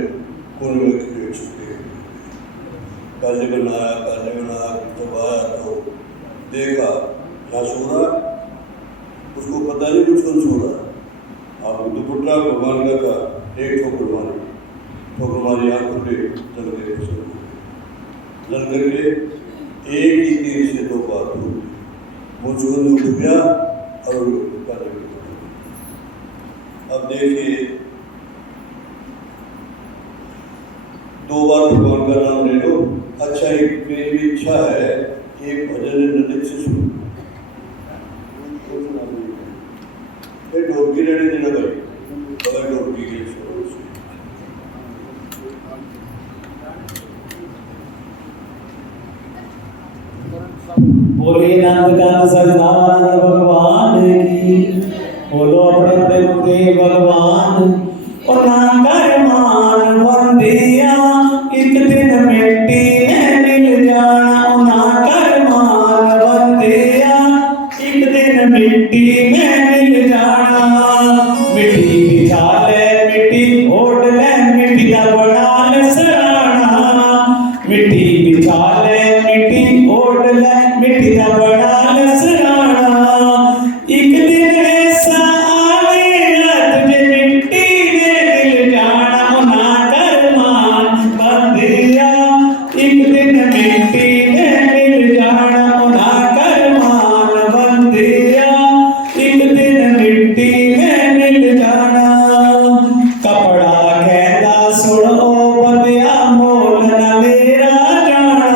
कोने में खड़े छुपे। कालीवन आया। जब आया तो देखा क्या सो रहा। उसको पता नहीं मुझको सो रहा। आप दुपट्टा भगवान का था। एक ठोकर मारी आँख खुले, जल जल करके एक ही तीर से 2 बार हो। मुझको उठ गया और अब देखिए 2 बार भगवान का नाम ले लो। अच्छा, एक मेरी इच्छा है, एक भजन नृत्य से सुनो। ढोलकी रहने देना भाई, बगैर ढोलकी के सुनो। बोलिए नंदनंदन सदानंद भगवान की। बोलो अपने अपने गुरुदेव भगवान। और ना कर मान बंदिया, एक दिन मिट्टी में मिल जाना। ना कर मान बंदिया, एक दिन मिट्टी में मिल जाना। मिट्टी मिट्टी बिछा ले मिट्टी ओढ़ ले मिट्टी दा बना ले सराहना मिट्टी बिछा ले मिट्टी ओढ़ ले मिट्टी दा बना ले सराहना एक दिन ऐसा आवेगा तुझे मिट्टी ने मिल जाना ना कर मान बंदिया एक दिन मिट्टी ने मिल जाना ना कर मान बंदिया एक दिन मिट्टी में मिल जाना कपड़ा कहता सुनो बंदिया मोल न मेरा जाना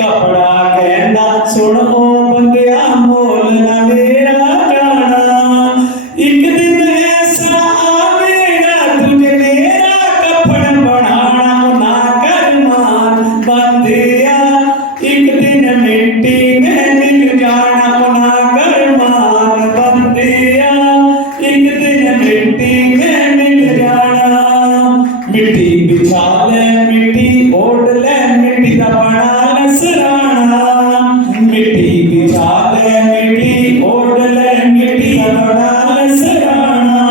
कपड़ा कहता सुनो बंदिया मोल न मेरा जाना एक दिन ऐसा आवेगा तुझे मेरा कफन बनाना ना कर मान बंदिया एक दिन मिट्टी में मिल जाना ना कर मान बंदिया एक दिन मिट्टी में मिल जाना मिट्टी बिछा ले मिट्टी ओढ़ ले मिट्टी दा बना ले सराहना मिट्टी बिछा ले मिट्टी ओढ़ ले मिट्टी दा बना ले सराहना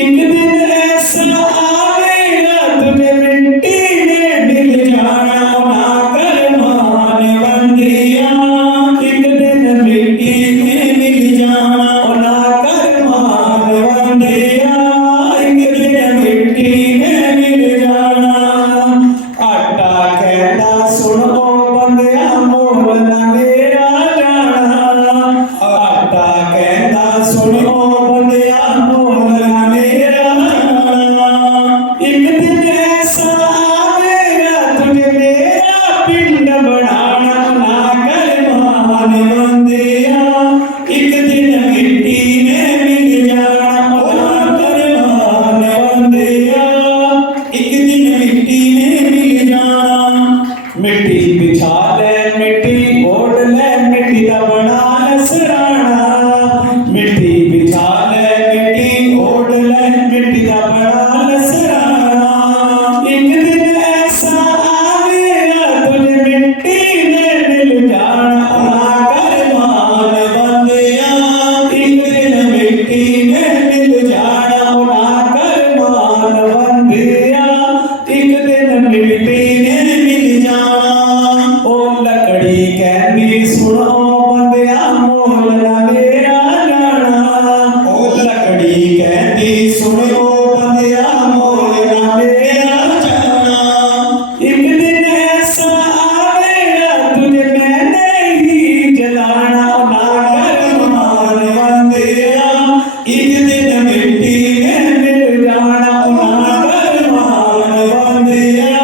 एक दिन ऐसा आवेगा तुझे मिट्टी में मिल जाना ना कर मान बंदिया एक दिन मिट्टी में मिल जाना ना कर मान बंदिया एक दिन मिट्टी में मिल जाना आटा कहता सुनो बंदिया मोल न मेरा जाना आटा कहता सुनो बंदिया मोल न मेरा जाना एक दिन ऐसा आवेगा तुझे मेरा पिंड बनाना ना कर मान बंदिया एक दिन मिट्टी में मिल जाना ना कर मान बंदिया एक दिन मिट्टी में मिल जाना मिट्टी बिछा ले मिट्टी ओढ़ ले मिट्टी दा बना ले सराहना मिट्टी बिछा ले मिट्टी ओढ़ ले मिट्टी दा बना ले सराहना एक दिन ऐसा आवेगा तुझे मिट्टी में मिल जाना ना कर मान बंदिया एक दिन मिट्टी में मिल जाना ना कर मान बंदिया एक दिन मिट्टी में मिल जाना ओ लकड़ी कहती सुनो बंदिया मोल न मेरा जाना ओ लकड़ी कहती सुनो बंदिया मोल न मेरा जाना एक दिन ऐसा आवेगा तुझे मैंने ही जलाना ना कर मान बंदिया एक दिन मिट्टी में मिल जाना ना कर मान बंदिया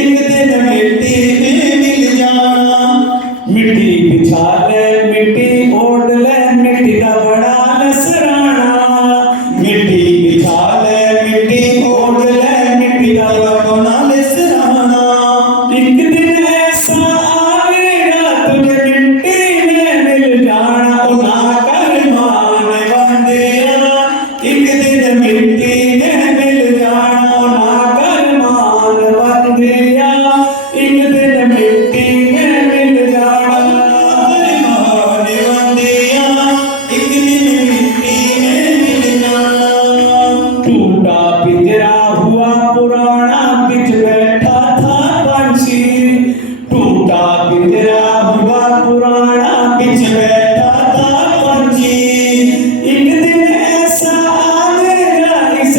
एक दिन मिट्टी में मिल जाना मिट्टी बिछा ले मिट्टी ओढ़ ले मिट्टी दा बना ले सराहना मिट्टी बिछा ले मिट्टी ओढ़ ले मिट्टी दा बना ले सराहना एक दिन ऐसा आवेगा तुझे मिट्टी में मिल जाना ना कर मान बंदिया एक दिन मिट्टी में मिल जाना ना कर मान बंदिया एक दिन मिट्टी में मिल जाना मान बंदिया एक दिन मिट्टी में मिल जाना टूटा पिंजरा हुआ पुराना बिच बैठा था पंछी टूटा पिंजरा हुआ पुराना बिच बैठा था पंछी एक दिन ऐसा आवेगा इस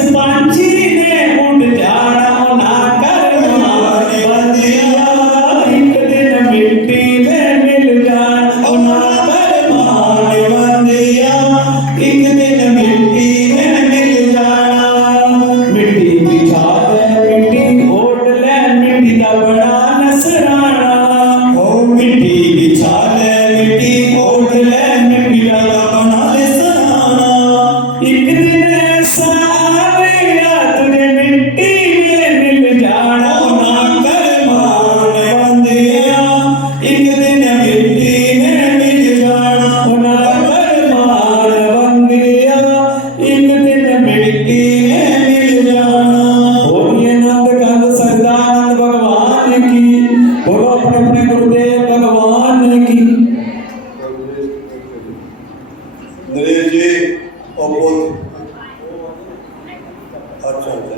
अच्छा अच्छा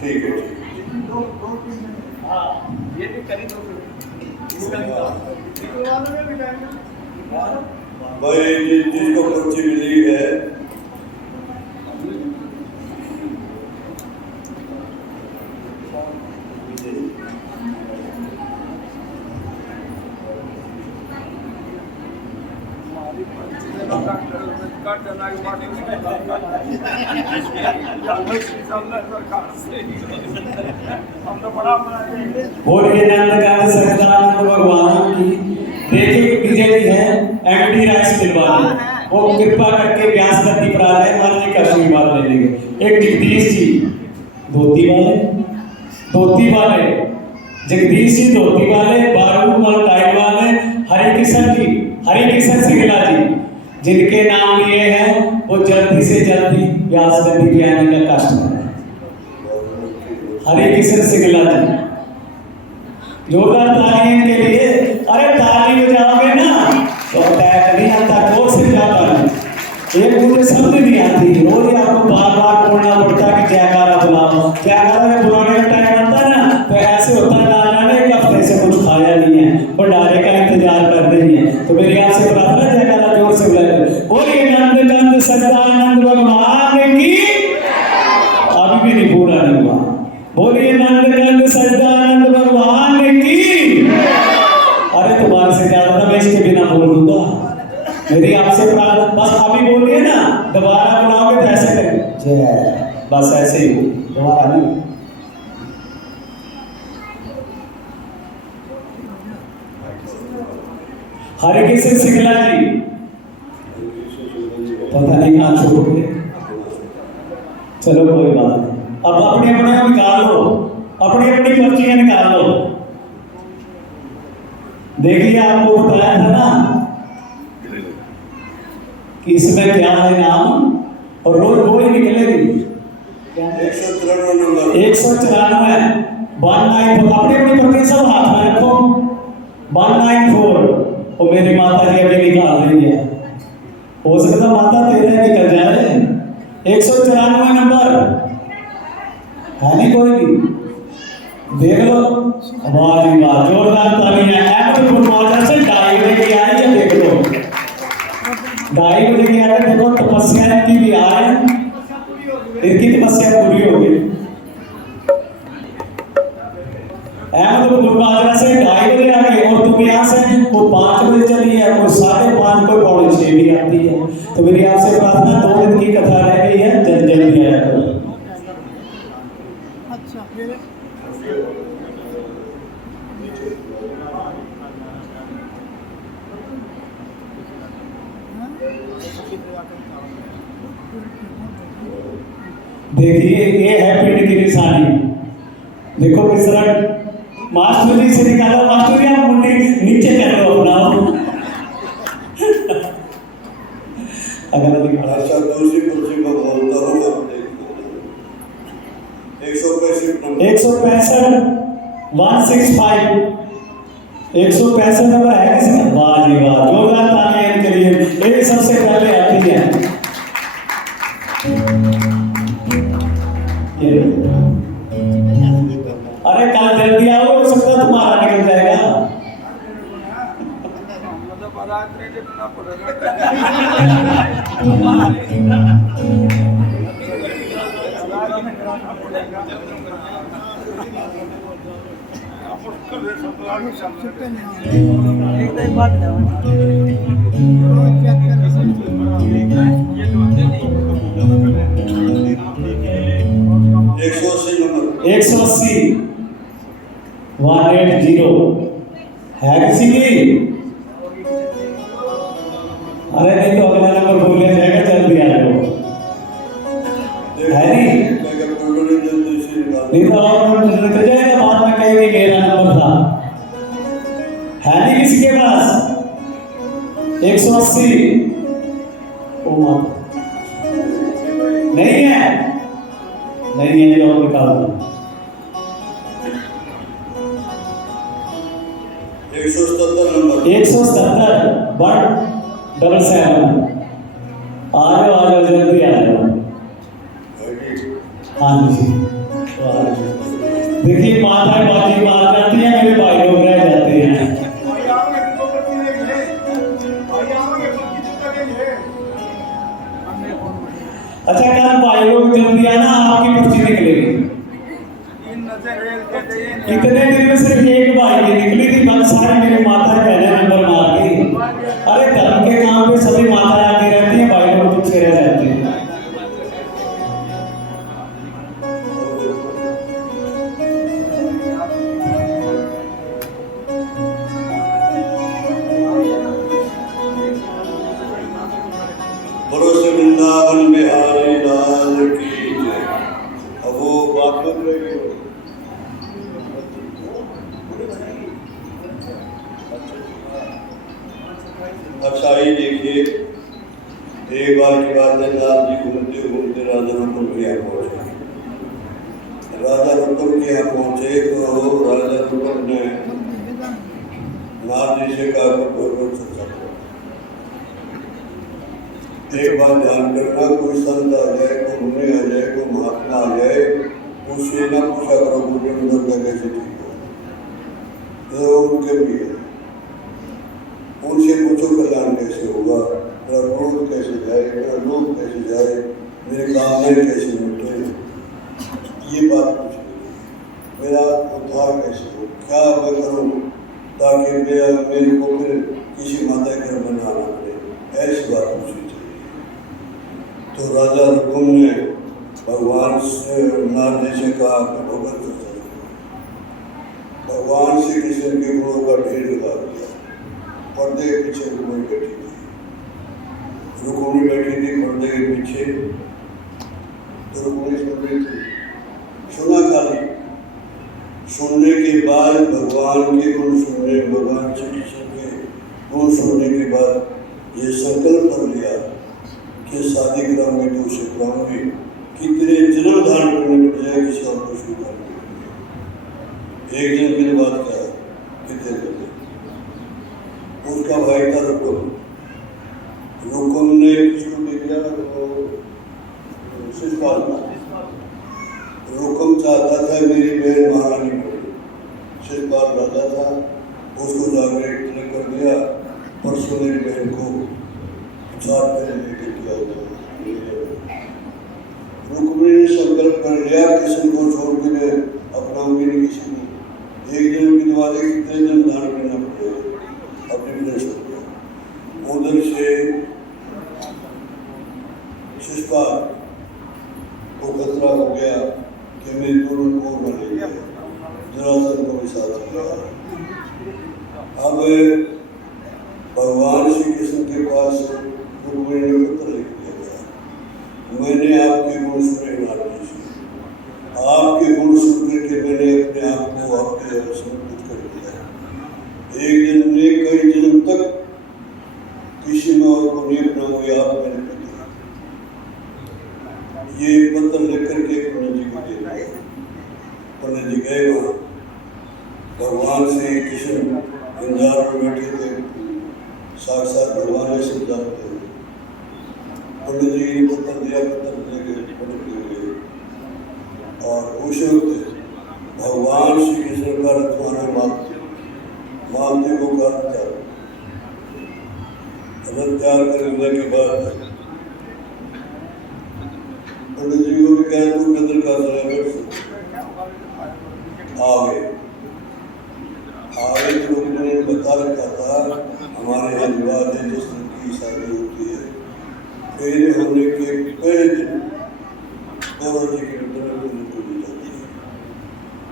ठीक है ये भी करी दो इसका भाई जिसको पर्ची मिली है बोलिए नंदकांत सच्चिदानंद भगवान की। देखिए विजय जी है एमडी राइस दिलवाले, वो कृपा करके व्यास गद्दी पर आ जाए, मान जी का आशीर्वाद ले लेंगे। एक जगदीश जी धोती वाले जगदीश जी धोती वाले, बारूद टाई वाले, हरि किशन सिंगला जी, जिनके नाम लिए हैं वो जल्दी से जल्दी व्यास गद्दी पे आने का कष्ट है। हरि किशन सिंगला जी, जोरदार ताली इनके लिए। अरे ताली बजाओगे ना तो अटैक नहीं आता, जोर से जाता है। एक मुझे समझ नहीं आती, रोज आपको बार बार बोलना पड़ता है कि जयकारा बुलाओ। जयकारा में बुलाने का टाइम आता है ना तो ऐसे होता है ना जाने एक हफ्ते से कुछ खाया नहीं है, भंडारे का इंतजार कर रही है। तो मेरी आपसे प्रार्थना जयकारा जोर से बुलाए। बोलिए नंदकांत सच्चिदानंद भगवान की। अभी भी नहीं पूरा नहीं हुआ। बोलिए नंदकांत सच्चिदानंद भगवान की। अरे तुम्हारे से ज्यादा मैं इसके बिना बोल दूंगा। मेरी आपसे प्रार्थना, बस अभी बोलिए ना, दोबारा बुलाओगे तो ऐसे करेंगे जय, बस ऐसे ही हो, दोबारा नहीं। हरि किशन सिंगला जी पता नहीं कहाँ छूट गए, चलो कोई बात नहीं। अब अपने अपने निकाल लो, अपनी अपनी पर्चियां निकाल लो। देखिए आपको बताया था ना कि इसमें क्या है नाम, और रोज वो ही निकलेगी 193 नंबर 194 194। अपनी अपनी पर्चियां सब हाथ में रखो। 194 और मेरी माता जी अभी निकाल रही है, हो सकता माता तेरे निकल जाए। 194 नंबर है नहीं कोई भी, देख लो। वाह जी वाह, जोरदार तालियां। अहमदपुर मौजा से 2:30 बजे की आई है, देख लो 2:30 बजे की आई है। देखो तपस्या की भी आए, इनकी तपस्या पूरी हो गई। अहमदपुर मौजा से 2:30 बजे आ गई, और तुम यहाँ से वो 5 बजे चली है, कोई 5:30, कोई 5:45 भी आती है। तो मेरी आपसे प्रार्थना, 2 दिन की कथा रह गई है, जल्दी आया करो। देखिए ये है पिंड की निशानी। देखो किस तरह मास्टर जी से निकालो। मास्टर जी आप मुंडी नीचे कर लो अपना। अगर अच्छा दूसरी पर्ची को बोलता हूँ, आप देखो 165 नंबर 165 165 165 नंबर है किसी का? वाह जी वाह, जोरदार तालियां इनके लिए। ये सबसे पहले आती है ये। अरे कल जल्दी आओ, हो सकता है तुम्हारा निकल जाएगा। नंबर 180 180 है किसी की? अरे नहीं तो अगला नंबर भूल जाएगा, जल्दी आ जाओ। है नहीं नहीं तो और निकल जाएगा, बाद में कहेंगे मेरा नंबर था। है नहीं किसी के पास? 180 ओ मां नहीं है, नहीं है, और निकाल दो। 177 नंबर 177 177। आ जाओ जल्दी आ जाओ। हाँ जी। देखिए माताएं बाजी मार जाती हैं, मेरे भाई लोग रह जाते हैं। अच्छा कल भाई लोग जल्दी आना, आपकी पर्ची निकलेगी। इतने दिन में सिर्फ एक भाई की निकली थी, बाकी सारी मेरी माता पहले नंबर मार गई। अरे धर्म के काम पे सभी माताएं आती रहती हैं, भाई लोग पीछे रह जाते हैं। बोलो से वृंदावन बिहारी लाल की जय। अब वो बात बन रही है। अच्छा ही देखिए, एक बार की बात है, लाल जी घूमते घूमते राजा रुतम के यहाँ पहुंचे। राजा रुतम के यहाँ पहुंचे तो राजा रुतम ने नाथ जी से कहा कि एक बात ध्यान करना, कोई संत आ जाए, कोई मुनि आ जाए, कोई महात्मा आ जाए, उससे ना पूछा करो मुझे दर्द कैसे ठीक हो, तो उनके भी है। उनसे पूछो कल्याण कैसे होगा, मेरा क्रोध कैसे जाए, मेरा लोभ कैसे जाए, मेरे कामने कैसे मिटे, ये बात पूछो। मेरा उद्धार कैसे हो, क्या मैं करूँ ताकि मेरे को फिर किसी माता के घर में ना आना पड़े, ऐसी बात पूछनी चाहिए। तो राजा रुकुम ने भगवान से नाथ जी से कहा कि भगत भगवान श्री कृष्ण के गुणों का ढेर लगा दिया। पर्दे के पीछे रुक्मिणी बैठी थी, रुक्मिणी बैठी थी पर्दे के पीछे। तो रुक्मिणी सुन रही थी, सुना खाली, सुनने के बाद भगवान के गुण सुनने, भगवान श्री कृष्ण के गुण सुनने के बाद ये संकल्प कर लिया कि शादी कराऊंगी तो उसे कराऊंगी, कितने जन्म धारण करने पड़ जाए किसी और को स्वीकार नहीं। एक जन्म के बाद क्या कितने करते, उसका भाई था रुकुम। रुकुम ने किसको दे दिया, शिशुपाल को। रुकुम चाहता था मेरी बहन महारानी को, शिशुपाल राजा था, उसको जाकर इतने कर दिया, परसों मेरी बहन को साथ में लेके किया होता। रुक्मिणी ने संकल्प कर लिया, किसी को छोड़ के मैं अपनाऊंगी नहीं किसी को। एक जन्म की दिवाली कितने जन्म धारण करना पड़ेगा, अपने भी नहीं सकते। उधर से शिशुपाल को खतरा हो गया कि मेरी तुरंत को न ले गया, जरासंध को भी साथ लिया। अब भगवान श्री कृष्ण के पास रुक्मिणी ने पत्र लिख दिया गया, मैंने आपके गुण सुने नाथ जी से, आपके गुण सुन करके मैंने अपने आप को आपके समर्पित कर दिया। एक जन्म ने कई जन्म तक किसी में और को नहीं अपनाऊंगी, आप मेरे पति। ये पत्र लिख करके पंडित जी को दे दिया। पंडित जी गए वहाँ, भगवान श्री कृष्ण इंतजार में बैठे थे, साक्षात भगवान ऐसे जानते हैं। पंडित जी ने पत्र दिया, पत्र लेके पंडित जी गए और उस वक्त भगवान श्री कृष्ण का रथवाना मानते को का रथ तैयार करने के बाद पंडित जी को भी कह तू कदर का आगे तो उन्होंने बता रखा था हमारे यहाँ विवाद है, जिस दिन की शादी होती है पहले होने के पहले दिन गौरव जी के मंदिर में पूजन करनी जाती है,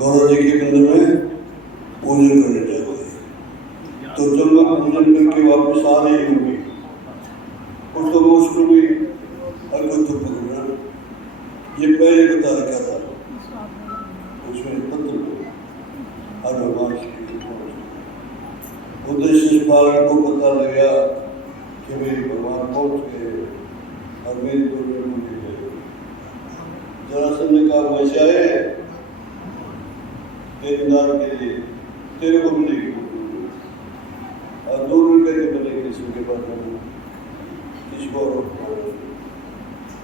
गौरव जी के मंदिर में पूजन करने जाते हैं। तो जब मैं पूजन करके वापस आ रही होंगी, उसको मुश्किल हुई और कोई तो पकड़ना, ये पहले बता रखा था उसमें पत्र और भगवान उधर शिशुपाल को पता लगा कि मेरे भगवान पहुंच गए और मेरी तो ले गए। जरासंध ने कहा वैसे आए तेरे दान के लिए, तेरे को मिलेगी और 2 रुपये के मिलेंगे किसी के पास में, किसको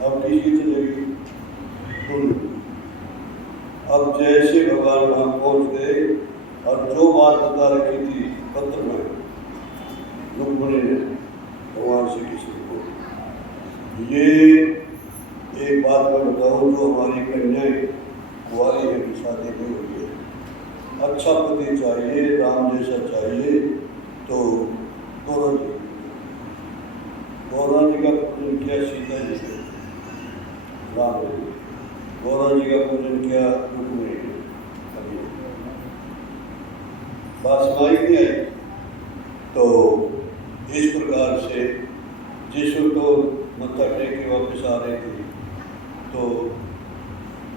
अब किसकी चलेगी 2 रुपये। अब जैसे भगवान वहाँ पहुँच गए और जो बात बता रखी थी पत्र में रुक्मिणी ने भगवान श्री कृष्ण को, ये एक बात मैं बताऊँ, जो हमारी कन्याएं कुंवारी है, शादी में हुई है, अच्छा पति चाहिए, राम जैसा चाहिए, तो गौरा जी का पूजन किया सीता जी ने, राम जी, गौरा जी का पूजन किया रुक्मिणी ने। बात समझ नहीं आई। तो इस प्रकार से जिस तो मत्था टेक के वापस आ रहे थे, तो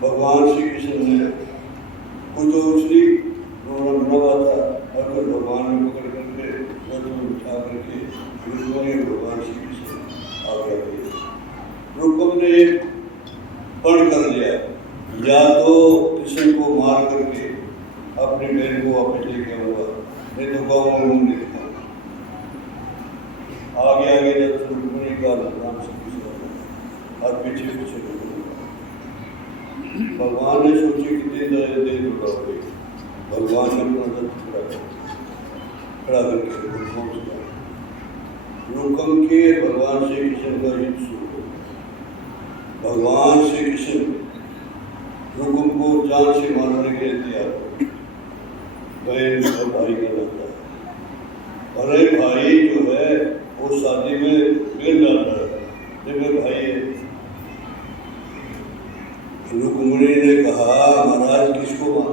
भगवान श्री कृष्ण ने कुछ तो उछली नवा था, और फिर भगवान ने पकड़ करके रथ में बिठा करके भगवान श्री कृष्ण आ गए। रुक्म ने पढ़ कर लिया, या तो कृष्ण को मार करके अपनी बहन को वापस लेके आऊंगा, नहीं तो गाँव में देखता। आगे आगे जब रुक्मिणी का भगवान श्री कृष्ण और पीछे पीछे भगवान ने सोची कितनी देर रुकाओगे, भगवान ने अपना रथ खड़ा करके पहुंच गया। रुकम के भगवान श्री कृष्ण का युद्ध शुरू। भगवान श्री कृष्ण रुकम को जान से मारने के लिए तैयार हो, बहन और भाई का नाता है। अरे भाई जो है वो शादी में गिर डाल रहा है, जब भाई है। रुक्मिणी ने कहा, महाराज किसको मार,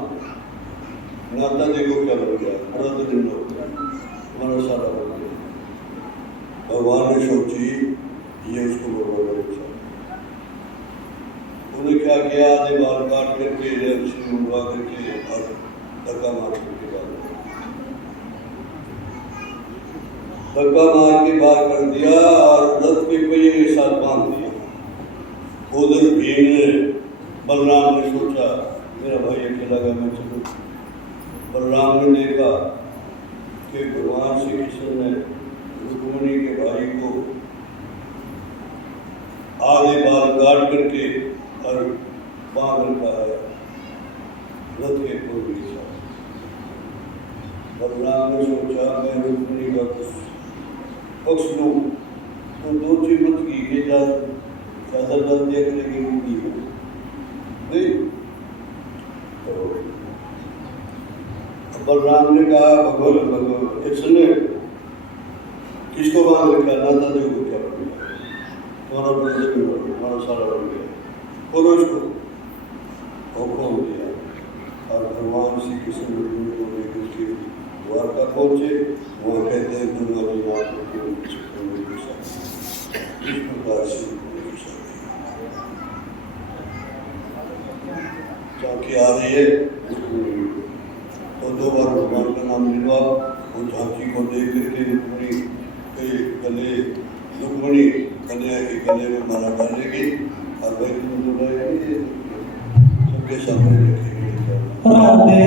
नाता देखो क्या बन गया, हमारा सारा बन गया। भगवान ने सोची ये उसको बर्बाद करेगा। उन्हें क्या किया, आधे बाल काट करके मुंडवा करके और धक्का मार करके धक्का मार के बाहर कर दिया और रथ के पहिए के साथ बांध दिया। उधर भीम ने, बलराम ने सोचा मेरा भाई अकेला गया, मैं चलूं। बलराम ने देखा कि भगवान श्री कृष्ण ने रुक्मिणी के भाई को आधे बाल काट करके और बांध रखा है रथ के पूर्व के साथ। बलराम ने सोचा मैं रुक्मिणी का पक्ष लूँ, तो दो चीज मत की कि ज़्यादा जल्द देख लेगी नहीं। तो बलराम ने कहा भगवान कृष्ण ने किसको बांध रखा, नाता देखो क्या बन गया, तुम्हारा प्रजन हमारा सारा बन गया। पुरुष को हुक्म दिया और भगवान श्री कृष्ण को लेकर के द्वारका पहुंचे। वहाँ कहते हैं दुर्गा जी नाथ इस प्रकार से झांकी आ रही है। तो दो बार भगवान का नाम लिखवा, वो झांकी को देख करके रुक्मिणी के गले, रुक्मिणी कन्या के गले में माला डालेगी और वही सबके सामने रखेगी। राधे